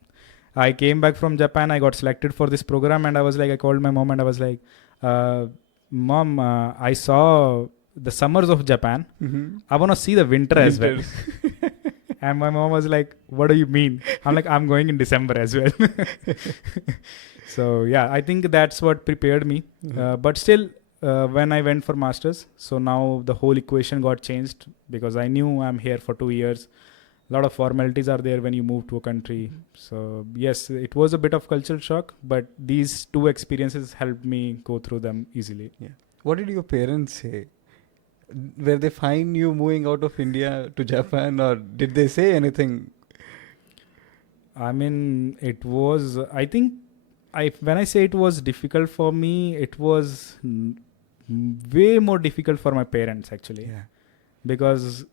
I came back from Japan, I got selected for this program, and I called my mom and I was like, Mom, I saw the summers of Japan. I want to see the winter as well. And my mom was like, what do you mean? I'm like, I'm going in December as well. So yeah, I think that's what prepared me. But still, when I went for masters, so now the whole equation got changed, because I knew I'm here for 2 years. A lot of formalities are there when you move to a country. So yes, it was a bit of cultural shock, but these two experiences helped me go through them easily. Yeah. What did your parents say? Were they fine you moving out of India to Japan, or did they say anything? I mean, it was, I think, when I say it was difficult for me, it was way more difficult for my parents actually. Yeah. Because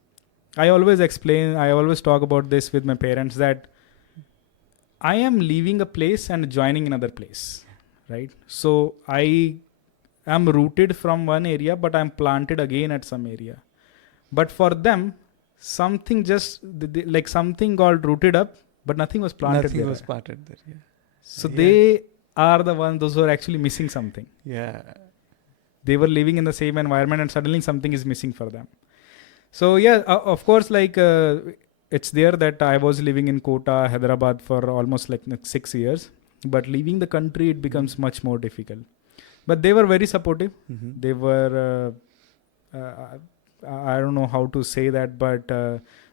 I always talk about this with my parents, that I am leaving a place and joining another place, right? So I am rooted from one area, but I'm planted again at some area. But for them, something like something got rooted up, but nothing was planted there. Nothing was planted there, yeah. So they are the ones, those who are actually missing something. Yeah. They were living in the same environment, and suddenly something is missing for them. So yeah, of course, like it's there that I was living in Kota, Hyderabad for almost like 6 years. But leaving the country, it becomes much more difficult. But they were very supportive. They were, I don't know how to say that, but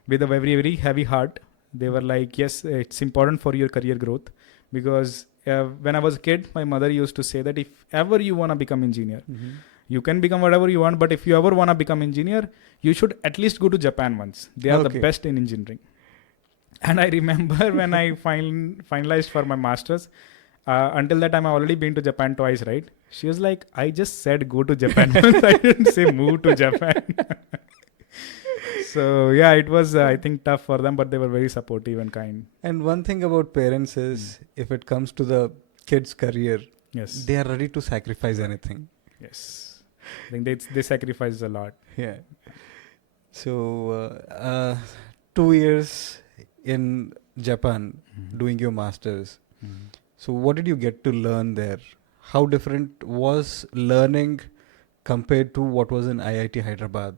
with a very, very heavy heart, they were like, yes, it's important for your career growth. Because when I was a kid, my mother used to say that if ever you want to become engineer, you can become whatever you want, but if you ever want to become engineer, you should at least go to Japan once. They are the best in engineering. And I remember when I finalized for my masters, until that time I already been to Japan twice, right? She was like, I just said go to Japan once. I didn't say move to Japan. So yeah, it was I think tough for them, but they were very supportive and kind. And one thing about parents is, if it comes to the kid's career, yes, they are ready to sacrifice anything. Yes. I think they sacrifice a lot. Yeah. So 2 years in Japan doing your masters. So what did you get to learn there? How different was learning compared to what was in IIT Hyderabad?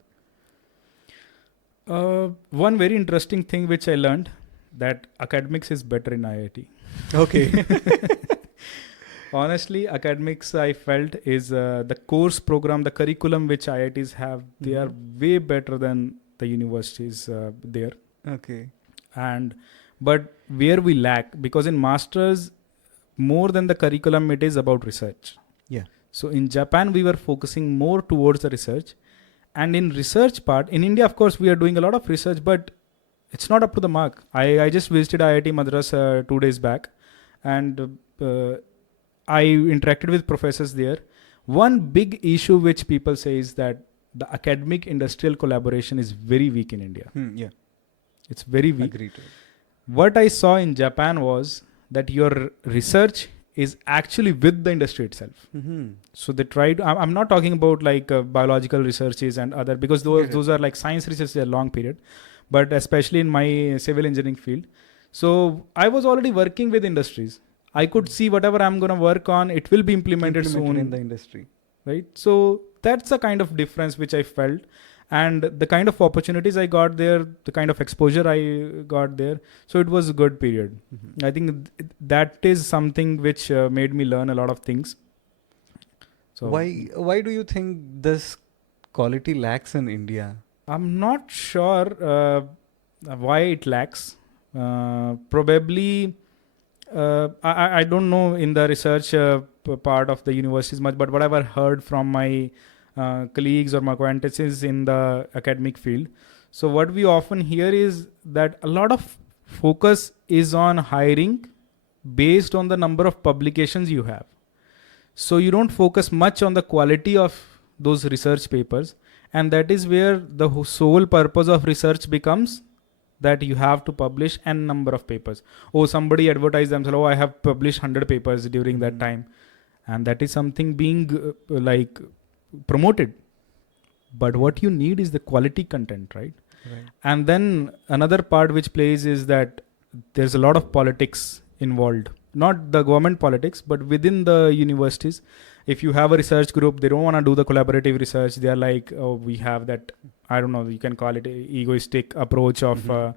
One very interesting thing which I learned, that academics is better in IIT. Okay. Honestly, academics I felt is the course program, the curriculum which IITs have, they are way better than the universities there. Okay. But where we lack, because in masters, more than the curriculum, it is about research. Yeah. So in Japan, we were focusing more towards the research. And in research part, in India, of course, we are doing a lot of research, but it's not up to the mark. I just visited IIT Madras 2 days back, and I interacted with professors there. One big issue which people say is that the academic industrial collaboration is very weak in India. Yeah. It's very weak. Agreed. What I saw in Japan was that your research is actually with the industry itself. So they tried, I'm not talking about like biological researches and other, because those are like science research, a long period, but especially in my civil engineering field. So I was already working with industries. I could see whatever I'm going to work on, it will be implemented soon in the industry. Right? So that's a kind of difference which I felt. And the kind of opportunities I got there, the kind of exposure I got there. So it was a good period. I think that is something which made me learn a lot of things. So Why do you think this quality lacks in India? I'm not sure why it lacks. Probably, I don't know in the research part of the universities much, but whatever heard from my colleagues or my acquaintances in the academic field. So what we often hear is that a lot of focus is on hiring based on the number of publications you have. So you don't focus much on the quality of those research papers, and that is where the sole purpose of research becomes that you have to publish n number of papers. Oh, somebody advertised themselves, oh, I have published 100 papers during that time, and that is something being like promoted. But what you need is the quality content, right? And then another part which plays is that there's a lot of politics involved, not the government politics, but within the universities. If you have a research group, they don't want to do the collaborative research. They are like, oh, we have that, I don't know, you can call it a egoistic approach of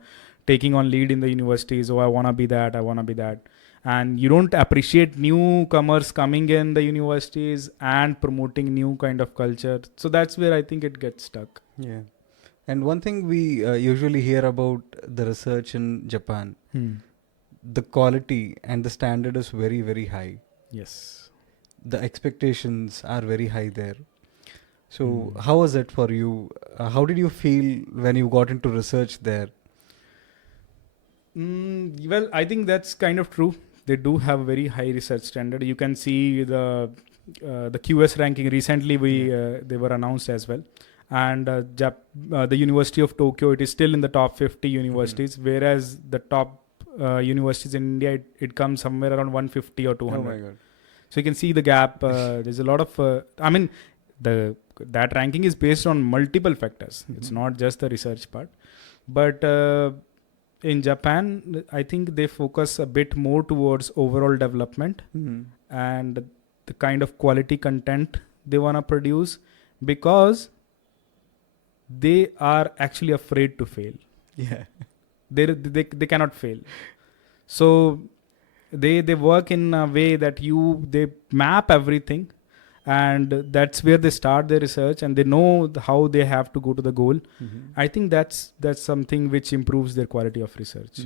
taking on lead in the universities. Oh, I want to be that, I want to be that. And you don't appreciate newcomers coming in the universities and promoting new kind of culture. So that's where I think it gets stuck. Yeah. And one thing we usually hear about the research in Japan, the quality and the standard is very, very high. Yes. The expectations are very high there. So how was it for you? How did you feel when you got into research there? Well, I think that's kind of true. They do have very high research standard. You can see the QS ranking recently. They were announced as well, and the University of Tokyo, it is still in the top 50 universities, whereas the top universities in India, it comes somewhere around 150 or 200. Oh my God! So you can see the gap. There's a lot of. I mean, that ranking is based on multiple factors. It's not just the research part, but. In Japan, I think they focus a bit more towards overall development and the kind of quality content they want to produce, because they are actually afraid to fail. Yeah. They cannot fail. So they work in a way that they map everything, and that's where they start their research, and they know how they have to go to the goal. I think that's something which improves their quality of research.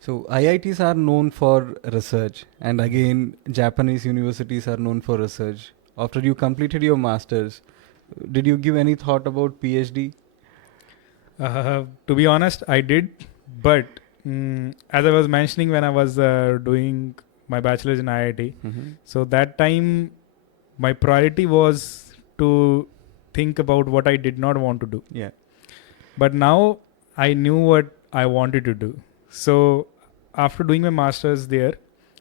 So IITs are known for research, and again Japanese universities are known for research. After you completed your masters, did you give any thought about PhD? To be honest, I did, but as I was mentioning when I was doing my bachelor's in IIT, so that time my priority was to think about what I did not want to do. Yeah. But now I knew what I wanted to do. So after doing my master's there,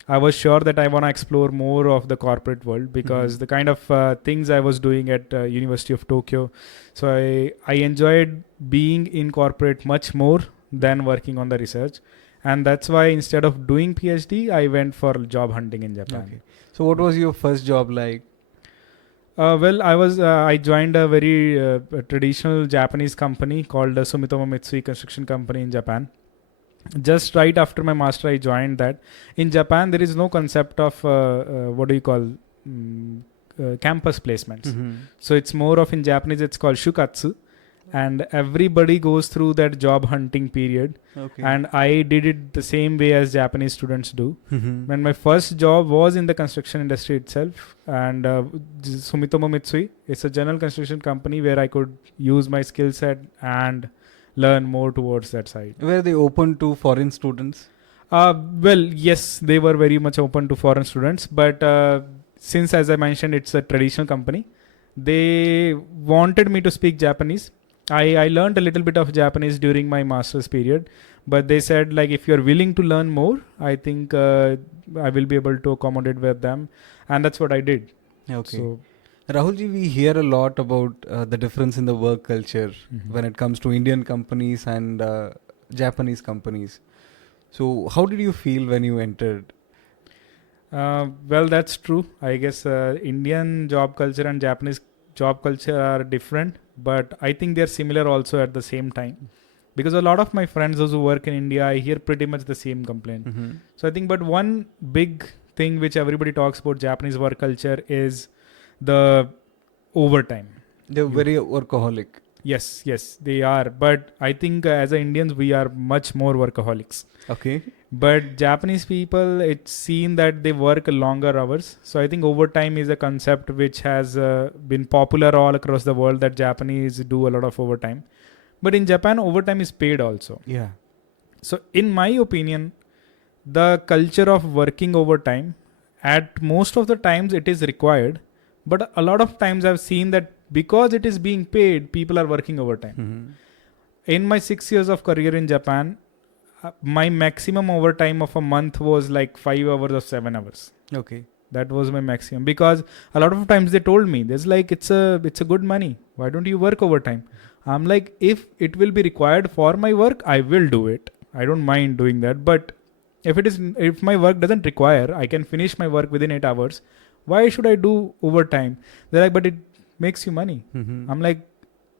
I was sure that I want to explore more of the corporate world, because the kind of things I was doing at University of Tokyo. So I enjoyed being in corporate much more than working on the research. And that's why instead of doing PhD, I went for job hunting in Japan. Okay. So what was your first job like? Well, I joined a very traditional Japanese company called Sumitomo Mitsui Construction Company in Japan. Just right after my master, I joined that. In Japan, there is no concept of campus placements. So it's more of, in Japanese, it's called shukatsu. And everybody goes through that job hunting period. Okay. And I did it the same way as Japanese students do. When my first job was in the construction industry itself, and Sumitomo Mitsui, it's a general construction company where I could use my skill set and learn more towards that side. Were they open to foreign students? Well, yes, they were very much open to foreign students, but since, as I mentioned, it's a traditional company, they wanted me to speak Japanese. I learned a little bit of Japanese during my master's period, but they said, like, if you're willing to learn more, I think I will be able to accommodate with them. And that's what I did. Okay. So, Rahulji, we hear a lot about the difference in the work culture when it comes to Indian companies and Japanese companies. So how did you feel when you entered? Well, that's true. I guess Indian job culture and Japanese job culture are different, but I think they're similar also at the same time. Because a lot of my friends, those who work in India, I hear pretty much the same complaint. Mm-hmm. So I think, but one big thing which everybody talks about Japanese work culture is the overtime. They're very workaholic. Yes, they are. But I think as a Indians, we are much more workaholics. Okay. But Japanese people, it's seen that they work longer hours. So I think overtime is a concept which has been popular all across the world, that Japanese do a lot of overtime. But in Japan, overtime is paid also. Yeah. So in my opinion, the culture of working overtime, at most of the times it is required. But a lot of times I've seen that because it is being paid, people are working overtime. Mm-hmm. In my 6 years of career in Japan, my maximum overtime of a month was like 5 hours or 7 hours. Okay. That was my maximum, because a lot of times they told me, there's like, it's a good money, why don't you work overtime? I'm like, if it will be required for my work, I will do it. I don't mind doing that. But if my work doesn't require, I can finish my work within 8 hours, why should I do overtime? They're like, but it makes you money. Mm-hmm. I'm like,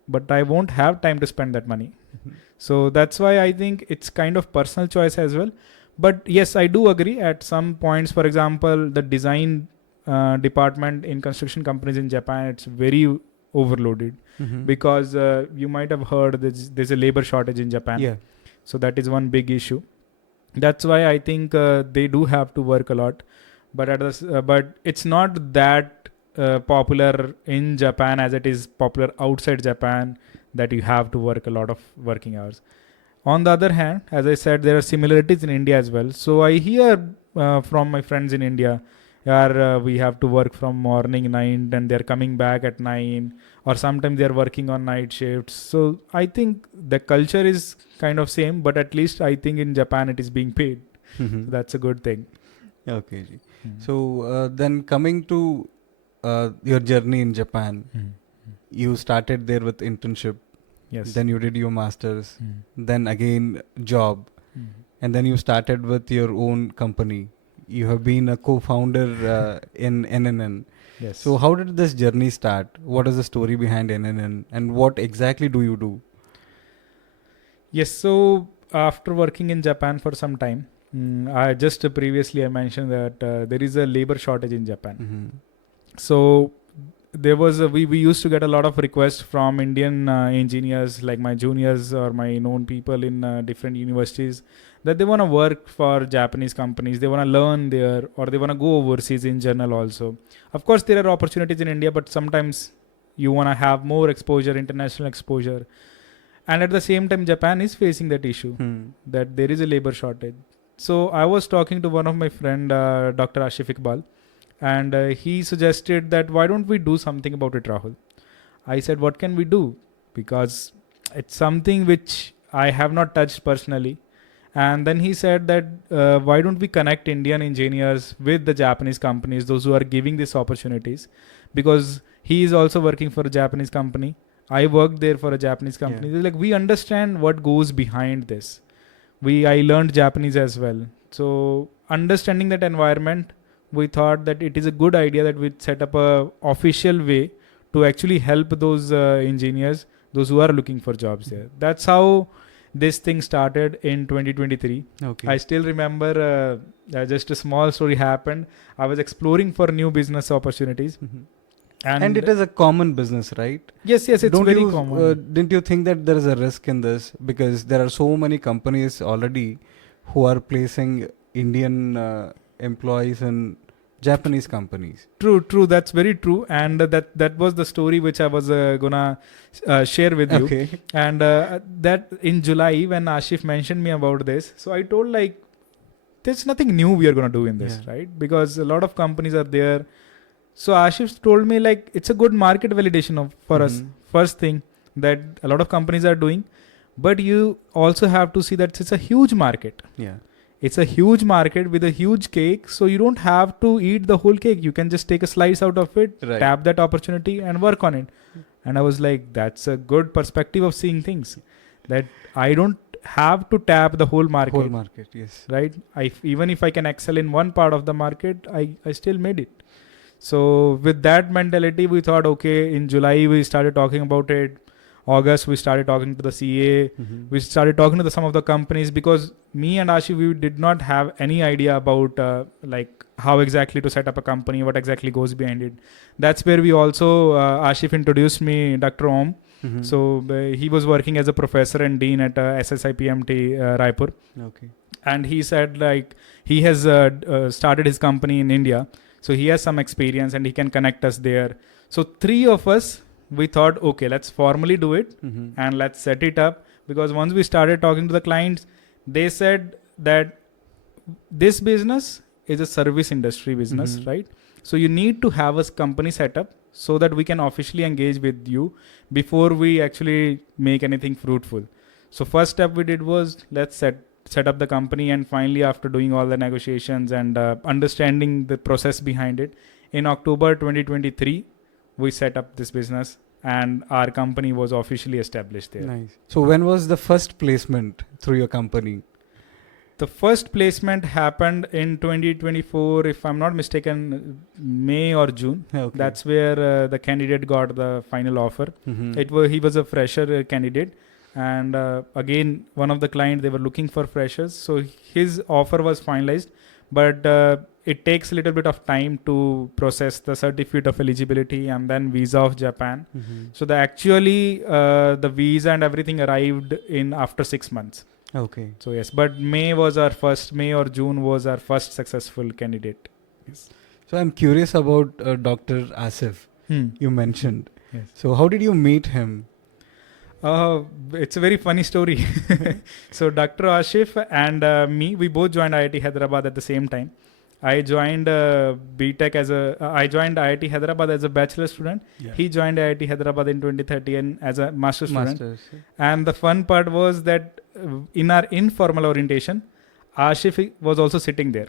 but I won't have time to spend that money. Mm-hmm. So that's why I think it's kind of personal choice as well. But yes, I do agree at some points. For example, the design department in construction companies in Japan, it's very overloaded. Mm-hmm. Because you might have heard there's a labor shortage in Japan. Yeah. So that is one big issue. That's why I think they do have to work a lot. But but it's not that popular in Japan as it is popular outside Japan, that you have to work a lot of working hours. On the other hand, as I said, there are similarities in India as well. So I hear from my friends in India, we have to work from morning 9 and they're coming back at 9, or sometimes they're working on night shifts. So I think the culture is kind of same, but at least I think in Japan it is being paid. Mm-hmm. So that's a good thing. Okay. Ji. So then coming to your journey in Japan, you started there with internship. Yes. Then you did your masters. Then again job. And then you started with your own company. You have been a co-founder in NNN. Yes. So how did this journey start? What is the story behind NNN and what exactly do you do? Yes. So after working in Japan for some time, I just previously I mentioned that there is a labor shortage in Japan. Mm-hmm. So there was we used to get a lot of requests from Indian engineers, like my juniors or my known people in different universities, that they want to work for Japanese companies. They want to learn there, or they want to go overseas in general also. Of course, there are opportunities in India, but sometimes you want to have more exposure, international exposure. And at the same time, Japan is facing that issue, that there is a labor shortage. So I was talking to one of my friend, Dr. Ashif Iqbal, and he suggested that why don't we do something about it, Rahul? I said, what can we do? Because it's something which I have not touched personally. And then he said that why don't we connect Indian engineers with the Japanese companies, those who are giving these opportunities? Because he is also working for a Japanese company. I worked there for a Japanese company. Yeah. Like, we understand what goes behind this. I learned Japanese as well. So understanding that environment, we thought that it is a good idea that we set up a official way to actually help those engineers, those who are looking for jobs there. That's how this thing started in 2023. Okay. I still remember just a small story happened. I was exploring for new business opportunities. Mm-hmm. And it is a common business, right? Yes, it's Don't very you, common. Didn't you think that there is a risk in this? Because there are so many companies already who are placing Indian employees in Japanese companies. True. That's very true. And that was the story which I was gonna share with you. Okay. And that in July, when Ashif mentioned me about this, so I told, like, there's nothing new we are gonna do in this, right? Because a lot of companies are there. So Ashif told me, like, it's a good market validation for us. First thing that a lot of companies are doing, but you also have to see that it's a huge market. Yeah. It's a huge market with a huge cake. So you don't have to eat the whole cake. You can just take a slice out of it, Right. tap that opportunity and work on it. And I was like, that's a good perspective of seeing things. That I don't have to tap the whole market. Whole market, yes. Right? Even if I can excel in one part of the market, I still made it. So with that mentality, we thought, okay, in July we started talking about it. August we started talking to the CA. We started talking to some of the companies, because me and Ashif, we did not have any idea about like how exactly to set up a company, what exactly goes behind it. That's where we also Ashif introduced me Dr. Om. So he was working as a professor and dean at SSIPMT Raipur. Okay. And he said like he has started his company in India. So he has some experience and he can connect us there. So three of us, we thought, okay, let's formally do it and let's set it up. Because once we started talking to the clients, they said that this business is a service industry business, right? So you need to have a company set up so that we can officially engage with you before we actually make anything fruitful. So first step we did was let's set up the company, and finally after doing all the negotiations and understanding the process behind it, in October 2023 we set up this business and our company was officially established there. Nice. So when was the first placement through your company? The first placement happened in 2024, if I'm not mistaken, May or June. Okay. That's where the candidate got the final offer. He was a fresher candidate, and again, one of the clients, they were looking for freshers, so his offer was finalized, but it takes a little bit of time to process the certificate of eligibility and then visa of Japan. So the visa and everything arrived in after 6 months. Okay. So yes, but May or June was our first successful candidate. Yes. So I'm curious about Dr. Asif. You mentioned. Yes. So how did you meet him? It's a very funny story. So Dr. Ashif and me, we both joined IIT Hyderabad at the same time. I joined BTech I joined IIT Hyderabad as a bachelor student. Yeah. He joined IIT Hyderabad in 2013 as a master student. Masters. And the fun part was that in our informal orientation, Ashif was also sitting there.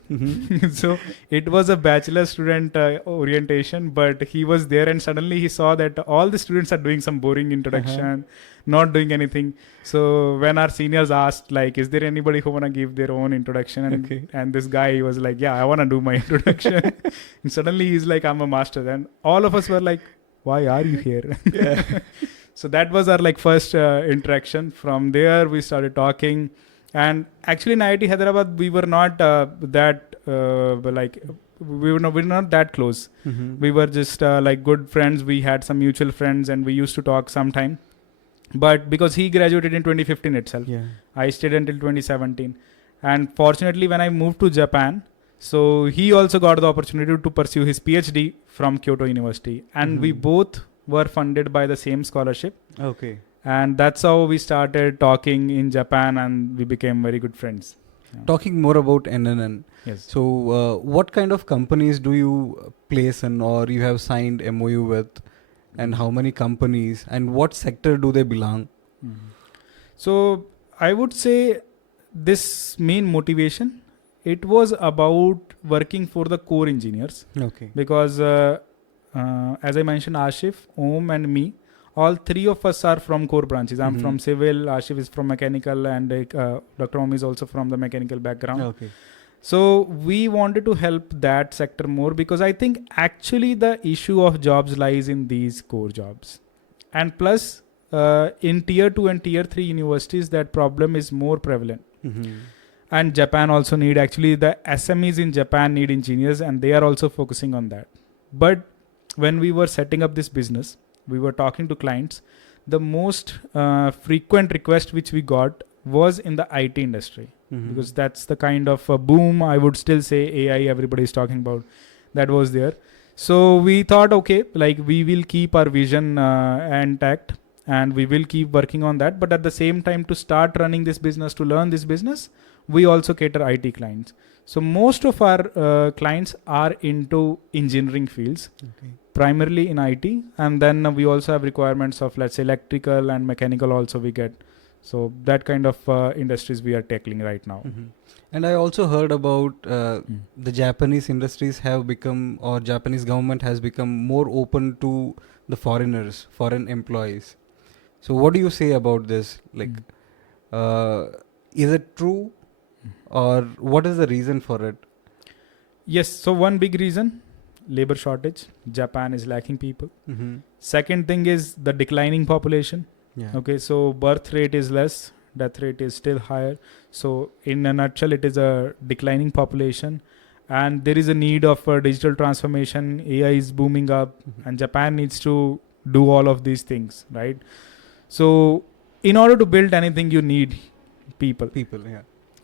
So it was a bachelor student orientation, but he was there, and suddenly he saw that all the students are doing some boring introduction, not doing anything. So when our seniors asked, like, is there anybody who want to give their own introduction? And this guy was like, yeah, I want to do my introduction. And suddenly he's like, I'm a master. And all of us were like, why are you here? So that was our like first interaction. From there, we started talking. And actually in IIT Hyderabad, we were not we were not that close. We were just like good friends. We had some mutual friends and we used to talk sometime. But because he graduated in 2015 itself, I stayed until 2017. And fortunately, when I moved to Japan, so he also got the opportunity to pursue his PhD from Kyoto University. And we both were funded by the same scholarship. Okay. And that's how we started talking in Japan, and we became very good friends. Talking more about NNN. Yes. So what kind of companies do you place in, or you have signed MOU with, and how many companies, and what sector do they belong? So I would say this main motivation, it was about working for the core engineers. Okay. Because as I mentioned, Ashif, Om and me, all three of us are from core branches. I'm from civil, Ashif is from mechanical, and Dr. Om is also from the mechanical background. Okay. So we wanted to help that sector more, because I think actually the issue of jobs lies in these core jobs. And plus, in tier 2 and tier 3 universities, that problem is more prevalent. And Japan also need, actually the SMEs in Japan need engineers, and they are also focusing on that. But when we were setting up this business, we were talking to clients, the most frequent request which we got was in the IT industry, because that's the kind of boom, I would still say, AI everybody is talking about, that was there. So we thought, okay, like we will keep our vision intact and we will keep working on that. But at the same time, to start running this business, to learn this business, we also cater IT clients. So most of our clients are into engineering fields. Primarily in IT, and then we also have requirements of, let's say, electrical and mechanical also we get. So that kind of industries we are tackling right now. And I also heard about the Japanese industries have become, or Japanese government has become more open to the foreigners, foreign employees. So what do you say about this? Like, Is it true, or what is the reason for it? Yes, so one big reason, labor shortage. Japan is lacking people. Mm-hmm. Second thing is the declining population. Yeah. Okay, so birth rate is less, death rate is still higher. So in a nutshell, it is a declining population, and there is a need of a digital transformation. AI is booming up, and Japan needs to do all of these things, right? So in order to build anything, you need people. People, yeah.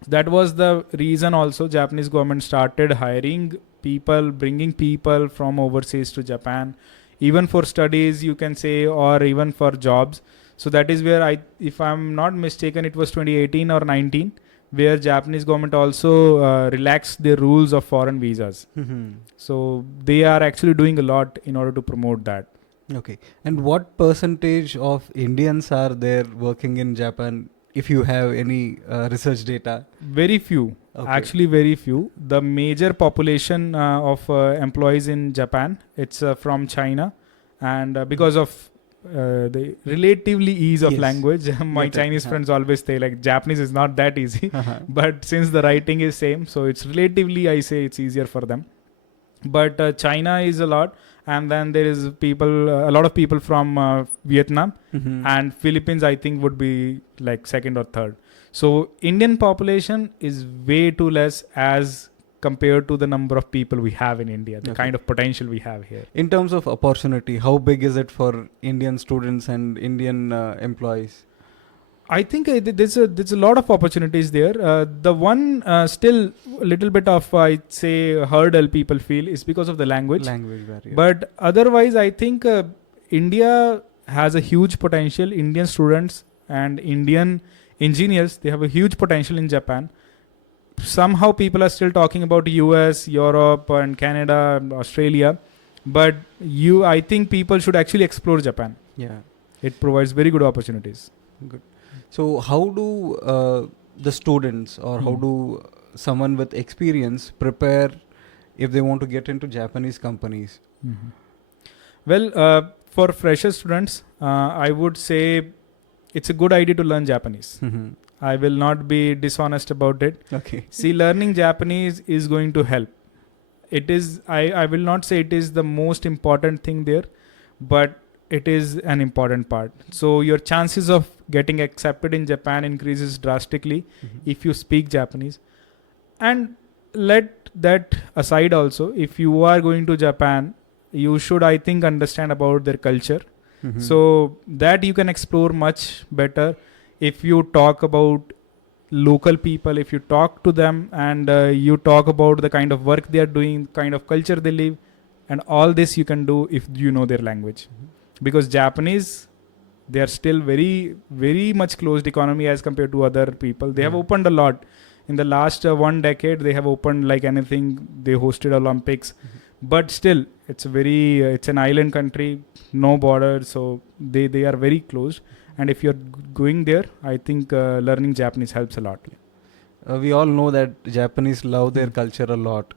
That was the reason also Japanese government started hiring people, bringing people from overseas to Japan, even for studies, you can say, or even for jobs. So that is where if I'm not mistaken, it was 2018 or 19, where Japanese government also relaxed the rules of foreign visas. Mm-hmm. So they are actually doing a lot in order to promote that. Okay. And what percentage of Indians are there working in Japan, if you have any research data? Very few. Okay. Actually, very few. The major population of employees in Japan, it's from China, and because of the relatively ease of Yes. language, my Get it. Chinese friends always say like Japanese is not that easy, but since the writing is same, so it's relatively, I say it's easier for them. But China is a lot, and then there is people, a lot of people from Vietnam, Mm-hmm. and Philippines I think would be like second or third. So Indian population is way too less as compared to the number of people we have in India, the Okay. kind of potential we have here. In terms of opportunity, how big is it for Indian students and Indian employees? I think there's a lot of opportunities there. The one still a little bit of I'd say hurdle people feel is because of the language. Language barrier. But otherwise, I think India has a huge potential. Indian students and Indian engineers, they have a huge potential in Japan. Somehow people are still talking about US, Europe, and Canada, and Australia. But I think people should actually explore Japan. Yeah. It provides very good opportunities. So how do the students, or how do someone with experience prepare if they want to get into Japanese companies? Well, for fresher students, I would say it's a good idea to learn Japanese. I will not be dishonest about it. Okay. See, learning Japanese is going to help. It is, I will not say it is the most important thing there, but it is an important part. So your chances of getting accepted in Japan increases drastically if you speak Japanese. And let that aside also, if you are going to Japan, you should, I think, understand about their culture. So that you can explore much better if you talk about local people, if you talk to them and you talk about the kind of work they are doing, kind of culture they live, and all this you can do if you know their language. Because Japanese, they are still very, very much closed economy as compared to other people. They have opened a lot. In the last 1 decade, they have opened like anything. They hosted Olympics. But still, it's an island country, no border, so they are very closed. And if you're going there, I think learning Japanese helps a lot. We all know that Japanese love their culture a lot,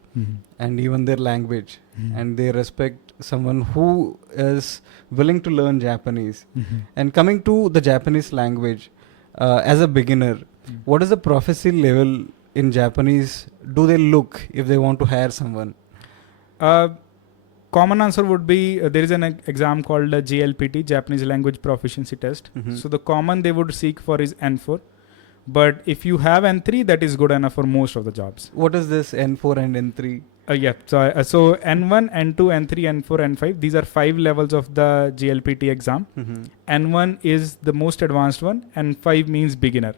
and even their language, and they respect someone who is willing to learn Japanese. And coming to the Japanese language, as a beginner, what is the proficiency level in Japanese do they look if they want to hire someone? Common answer would be there is an exam called JLPT, Japanese Language Proficiency Test. So the common they would seek for is N4. But if you have N3, that is good enough for most of the jobs. What is this N4 and N3? Yeah, so N1, N2, N3, N4, N5, these are 5 levels of the JLPT exam. N1 is the most advanced one, N5 means beginner.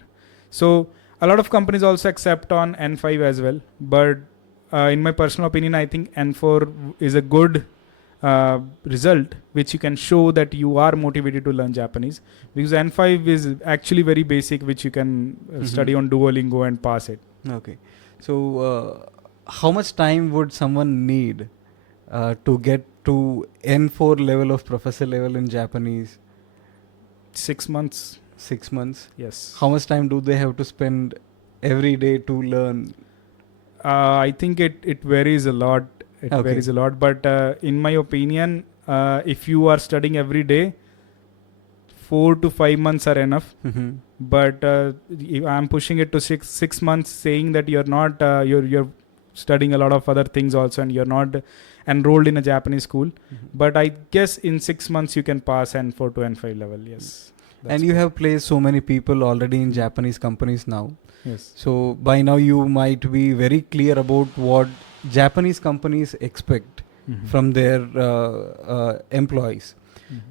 So a lot of companies also accept on N5 as well, but in my personal opinion, I think N4 is a good result which you can show that you are motivated to learn Japanese, because N5 is actually very basic, which you can study on Duolingo and pass it. Okay. So how much time would someone need to get to N4 level of professor level in Japanese? 6 months. 6 months? Yes. How much time do they have to spend every day to learn? I think it varies a lot. It varies a lot. But in my opinion, if you are studying every day, 4 to 5 months are enough. but I'm pushing it to six months, saying that you're not you're studying a lot of other things also, and you're not enrolled in a Japanese school. But I guess in 6 months you can pass N4 to N5 level. Yes. And you have placed so many people already in Japanese companies now. Yes. So by now you might be very clear about what Japanese companies expect from their employees.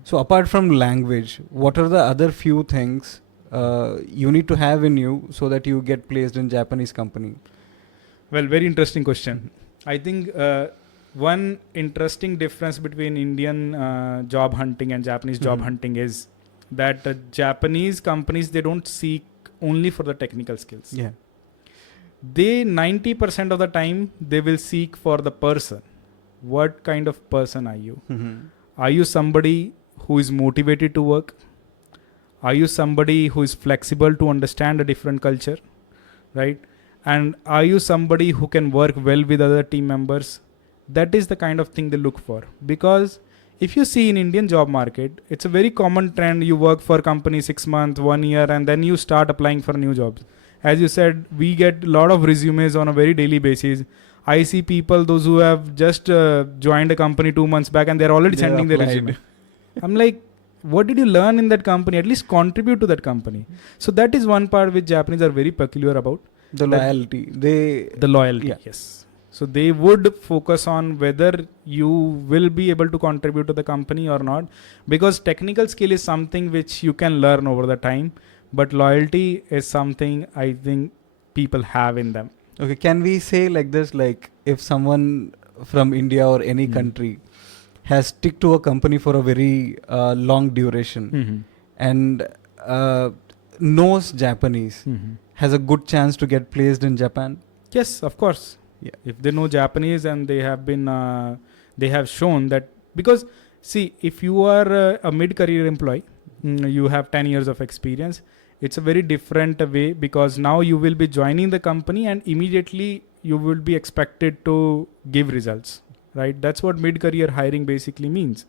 So apart from language, what are the other few things you need to have in you so that you get placed in Japanese company? Well, very interesting question. I think one interesting difference between Indian job hunting and Japanese job hunting is that Japanese companies, they don't seek only for the technical skills. Yeah. They 90% of the time they will seek for the person. What kind of person are you? Are you somebody who is motivated to work? Are you somebody who is flexible to understand a different culture, right? And are you somebody who can work well with other team members? That is the kind of thing they look for. Because if you see in Indian job market, it's a very common trend. You work for a company 6 months, 1 year, and then you start applying for new jobs. As you said, we get a lot of resumes on a very daily basis. I see people, those who have just joined a company 2 months back, and they're already sending their resume. I'm like, what did you learn in that company? At least contribute to that company. So that is one part which Japanese are very peculiar about. The loyalty. The loyalty, yes. So they would focus on whether you will be able to contribute to the company or not. Because technical skill is something which you can learn over the time. But loyalty is something I think people have in them. Okay, can we say like this, like if someone from India or any country has stick to a company for a very long duration and knows Japanese, has a good chance to get placed in Japan? Yes, of course. Yeah. If they know Japanese and they have been, they have shown that, because see, if you are a mid-career employee, you have 10 years of experience, it's a very different way, because now you will be joining the company and immediately you will be expected to give results, right? That's what mid-career hiring basically means.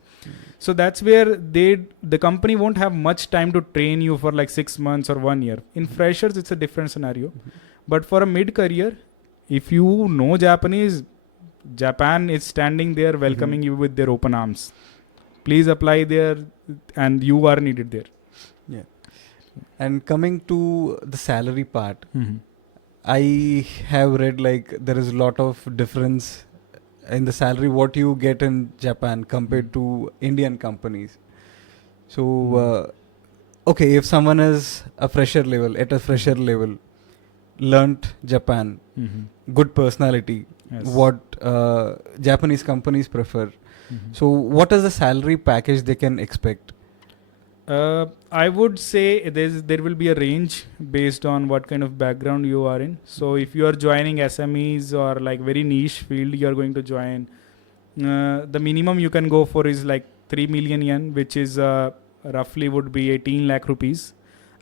So that's where the company won't have much time to train you for like 6 months or 1 year. In freshers, it's a different scenario. But for a mid-career, if you know Japanese, Japan is standing there welcoming you with their open arms. Please apply there, and you are needed there. Yeah. And coming to the salary part, I have read like there is a lot of difference in the salary what you get in Japan compared to Indian companies. So, okay, if someone is a fresher level, at a fresher level, learnt Japan, good personality, what Japanese companies prefer. So what is the salary package they can expect? I would say there will be a range based on what kind of background you are in. So if you are joining SMEs or like very niche field, you are going to join. The minimum you can go for is like 3 million yen, which is roughly would be 18 lakh rupees.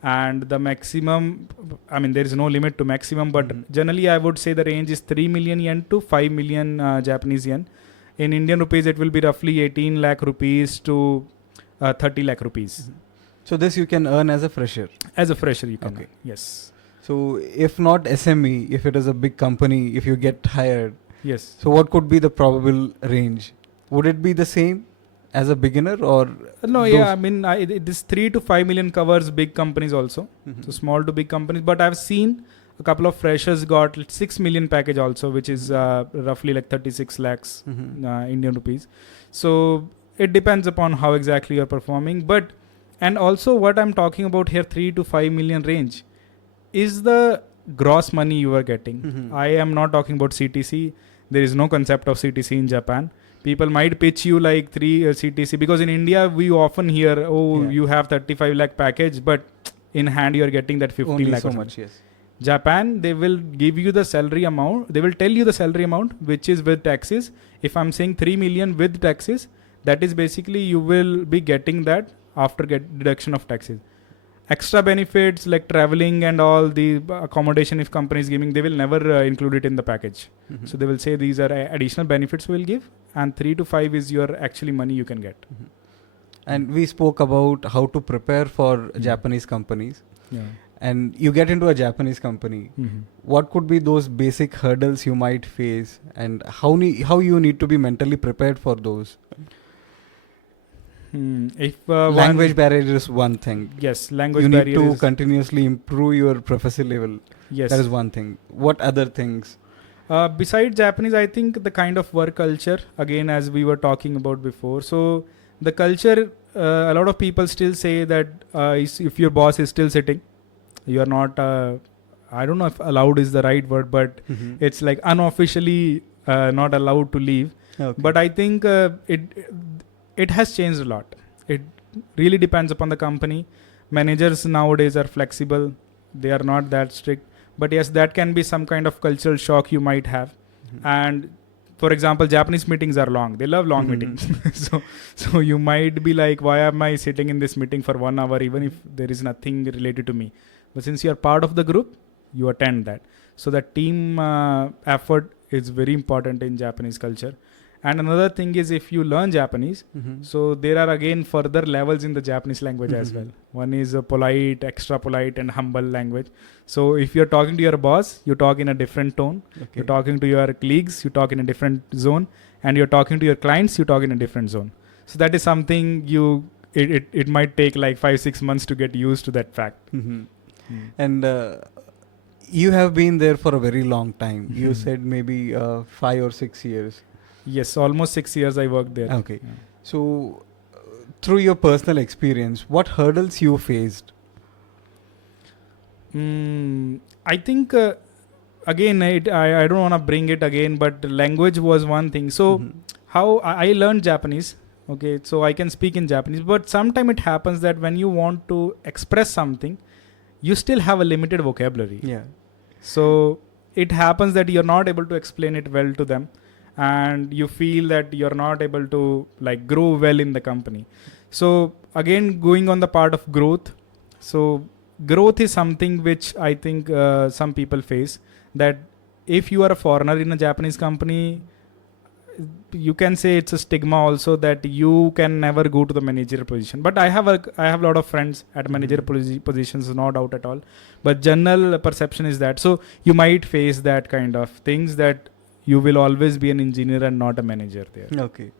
And the maximum, I mean, there is no limit to maximum, but generally I would say the range is 3 million yen to 5 million Japanese yen. In Indian rupees, it will be roughly 18 lakh rupees to 30 lakh rupees. So this you can earn as a fresher? As a fresher, you can. Okay. Yes. So if not SME, if it is a big company, if you get hired, yes. So what could be the probable range? Would it be the same as a beginner or? No, yeah, I mean, this 3 to 5 million covers big companies also. So small to big companies. But I've seen a couple of freshers got 6 million package also, which is roughly like 36 lakhs Indian rupees. So it depends upon how exactly you're performing. But, and also what I'm talking about here, 3 to 5 million range, is the gross money you are getting. I am not talking about CTC. There is no concept of CTC in Japan. People might pitch you like 3 CTC, because in India we often hear, you have 35 lakh package, but in hand you are getting that 15 only lakh. So much, yes. Japan, they will give you the salary amount. They will tell you the salary amount, which is with taxes. If I'm saying 3 million with taxes, that is basically you will be getting that after deduction of taxes. Extra benefits like traveling and all the accommodation, if company is giving, they will never include it in the package. So they will say these are additional benefits we will give, and 3 to 5 is your actually money you can get. And we spoke about how to prepare for Japanese companies. Yeah. and you get into a Japanese company, what could be those basic hurdles you might face, and how you need to be mentally prepared for those? If Language barrier is one thing. yes, language You need barrier to is continuously improve your proficiency level. yes. That is one thing. What other things? Besides Japanese, I think the kind of work culture, again, as we were talking about before. So the culture, a lot of people still say that if your boss is still sitting, you are not. I don't know if allowed is the right word, but it's like unofficially not allowed to leave. Okay. But I think it has changed a lot. It really depends upon the company. Managers nowadays are flexible. They are not that strict. But yes, that can be some kind of cultural shock you might have. And for example, Japanese meetings are long. They love long meetings. So you might be like, why am I sitting in this meeting for 1 hour even if there is nothing related to me? But since you are part of the group, you attend that. So the team effort is very important in Japanese culture. And another thing is, if you learn Japanese, so there are again further levels in the Japanese language as well. One is a polite, extra polite, and humble language. So if you're talking to your boss, you talk in a different tone. Okay. You're talking to your colleagues, you talk in a different zone. And you're talking to your clients, you talk in a different zone. So that is something it might take like 5-6 months to get used to that fact. And you have been there for a very long time. You said maybe 5 or 6 years. Yes, almost 6 years I worked there. Okay. So through your personal experience, what hurdles you faced? I think again I don't want to bring it again, but language was one thing. So how I learned Japanese, okay, so I can speak in Japanese, but sometimes it happens that when you want to express something, you still have a limited vocabulary. Yeah. So it happens that you're not able to explain it well to them, and you feel that you're not able to like grow well in the company. So again, going on the part of growth, so growth is something which I think some people face, that if you are a foreigner in a Japanese company, you can say it's a stigma also that you can never go to the managerial position. But I have a lot of friends at managerial positions, no doubt at all. But general perception is that. So you might face that kind of things, that you will always be an engineer and not a manager there. Okay.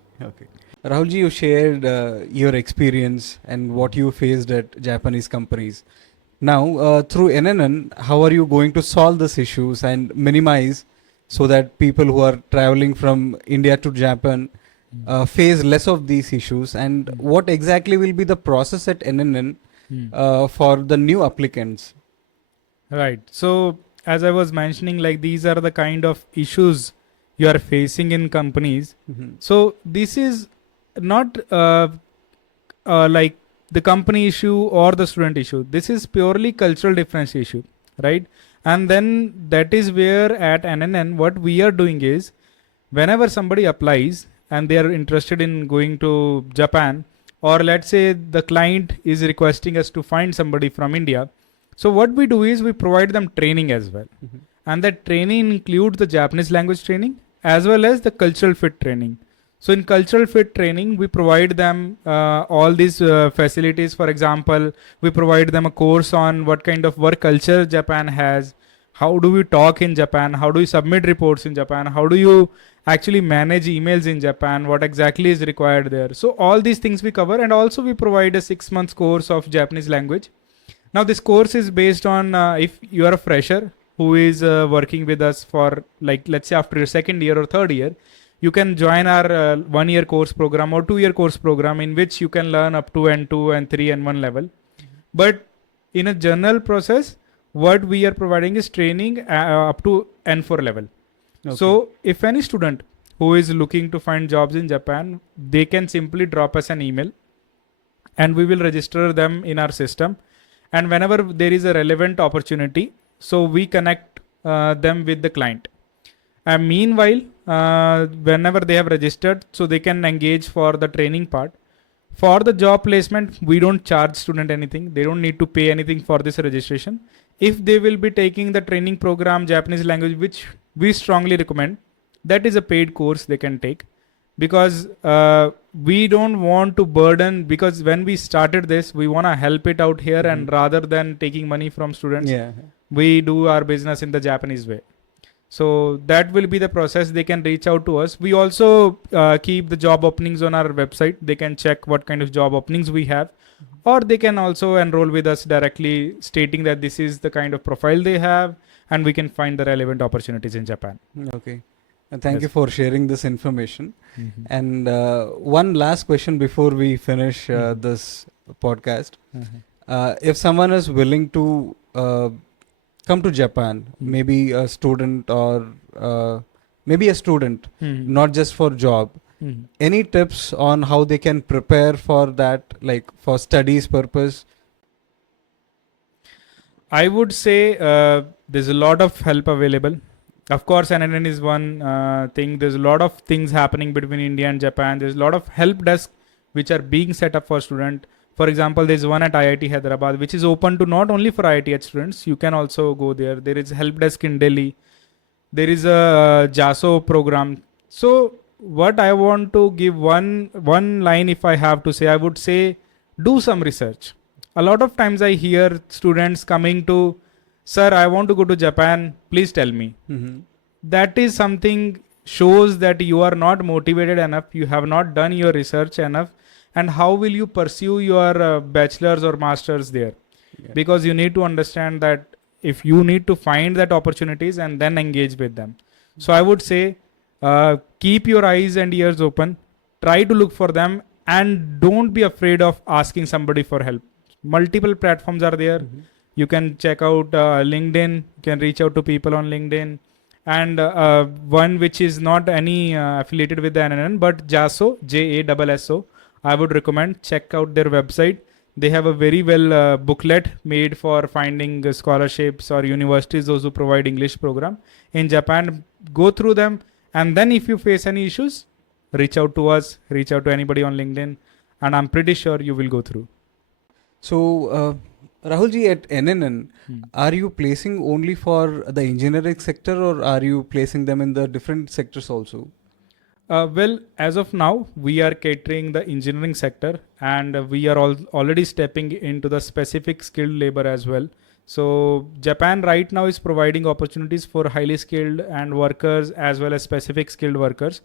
Rahulji, you shared your experience and what you faced at Japanese companies. Now, through NNN, how are you going to solve these issues and minimize so that people who are traveling from India to Japan face less of these issues? And what exactly will be the process at NNN for the new applicants? Right. So as I was mentioning, like these are the kind of issues you are facing in companies. So this is not like the company issue or the student issue. This is purely cultural difference issue, right? And then that is where at NNN what we are doing is, whenever somebody applies and they are interested in going to Japan, or let's say the client is requesting us to find somebody from India, so what we do is we provide them training as well. And that training includes the Japanese language training as well as the cultural fit training. So in cultural fit training, we provide them all these facilities. For example, we provide them a course on what kind of work culture Japan has. How do we talk in Japan? How do you submit reports in Japan? How do you actually manage emails in Japan? What exactly is required there? So all these things we cover. And also we provide a 6 months course of Japanese language. Now this course is based on if you are a fresher who is working with us for, like, let's say after your second year or third year, you can join our 1 year course program or 2 year course program, in which you can learn up to N2 and 3 and 1 level. But in a general process, what we are providing is training up to N4 level. Okay. So if any student who is looking to find jobs in Japan, they can simply drop us an email and we will register them in our system. And whenever there is a relevant opportunity, so we connect them with the client. And meanwhile, whenever they have registered, so they can engage for the training part. For the job placement, we don't charge student anything. They don't need to pay anything for this registration. If they will be taking the training program Japanese language, which we strongly recommend, that is a paid course they can take. because we don't want to burden, because when we started this, we want to help it out here, and rather than taking money from students, Yeah. we do our business in the Japanese way. So that will be the process. They can reach out to us. We also keep the job openings on our website. They can check what kind of job openings we have, or they can also enroll with us directly, stating that this is the kind of profile they have, and we can find the relevant opportunities in Japan. Okay. And thank Yes. you for sharing this information. Mhm. And one last question before we finish this podcast. Mhm. If someone is willing to come to Japan, maybe a student or maybe a student, Mhm. not just for job, Mhm. any tips on how they can prepare for that, like for studies purpose? I would say there's a lot of help available. Of course, NNN is one thing. There's a lot of things happening between India and Japan. There's a lot of help desk which are being set up for student. For example, there's one at IIT Hyderabad which is open to not only for IIT students. You can also go there. There is help desk in Delhi. There is a JASO program. So what I want to give one line, if I have to say, I would say do some research. A lot of times I hear students coming to, sir, I want to go to Japan, please tell me. That is something shows that you are not motivated enough, you have not done your research enough, and how will you pursue your bachelor's or master's there? Yeah. Because you need to understand that if you need to find that opportunities and then engage with them. So I would say keep your eyes and ears open, try to look for them, and don't be afraid of asking somebody for help. Multiple platforms are there. You can check out LinkedIn, you can reach out to people on LinkedIn, and one which is not any affiliated with the NNN, but JASO, JASSO, I would recommend check out their website. They have a very well booklet made for finding scholarships or universities, those who provide English program in Japan. Go through them, and then if you face any issues, reach out to us, reach out to anybody on LinkedIn, and I'm pretty sure you will go through. So, Rahulji, at NNN, are you placing only for the engineering sector, or are you placing them in the different sectors also? Well, as of now, we are catering the engineering sector, and we are already stepping into the specific skilled labor as well. So Japan right now is providing opportunities for highly skilled and workers as well as specific skilled workers.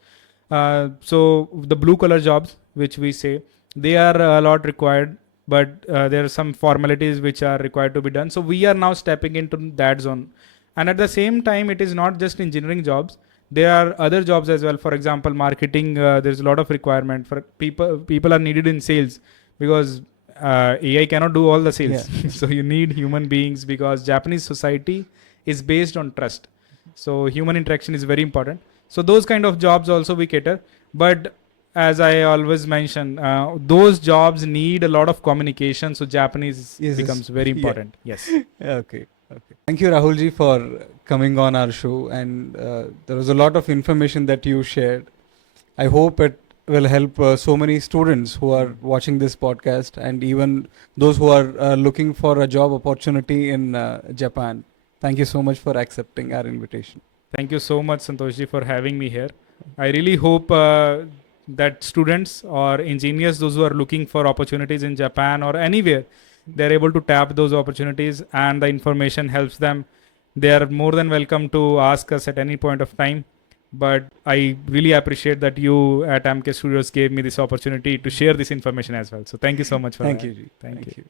So the blue collar jobs, which we say, they are a lot required, but there are some formalities which are required to be done. So we are now stepping into that zone. And at the same time, it is not just engineering jobs. There are other jobs as well. For example, marketing. There's a lot of requirement for people. People are needed in sales because AI cannot do all the sales. Yeah. So you need human beings because Japanese society is based on trust. So human interaction is very important. So those kind of jobs also we cater. But as I always mention, those jobs need a lot of communication. So Japanese Yes, becomes very important. Yes. Okay. Okay. Thank you, Rahulji, for coming on our show. And there was a lot of information that you shared. I hope it will help so many students who are watching this podcast, and even those who are looking for a job opportunity in Japan. Thank you so much for accepting our invitation. Thank you so much, Santoshji, for having me here. I really hope that students or engineers, those who are looking for opportunities in Japan or anywhere, they're able to tap those opportunities and the information helps them. They are more than welcome to ask us at any point of time. But I really appreciate that you at MK Studios gave me this opportunity to share this information as well. So thank you so much for Thank that. you, Ji. Thank you. you.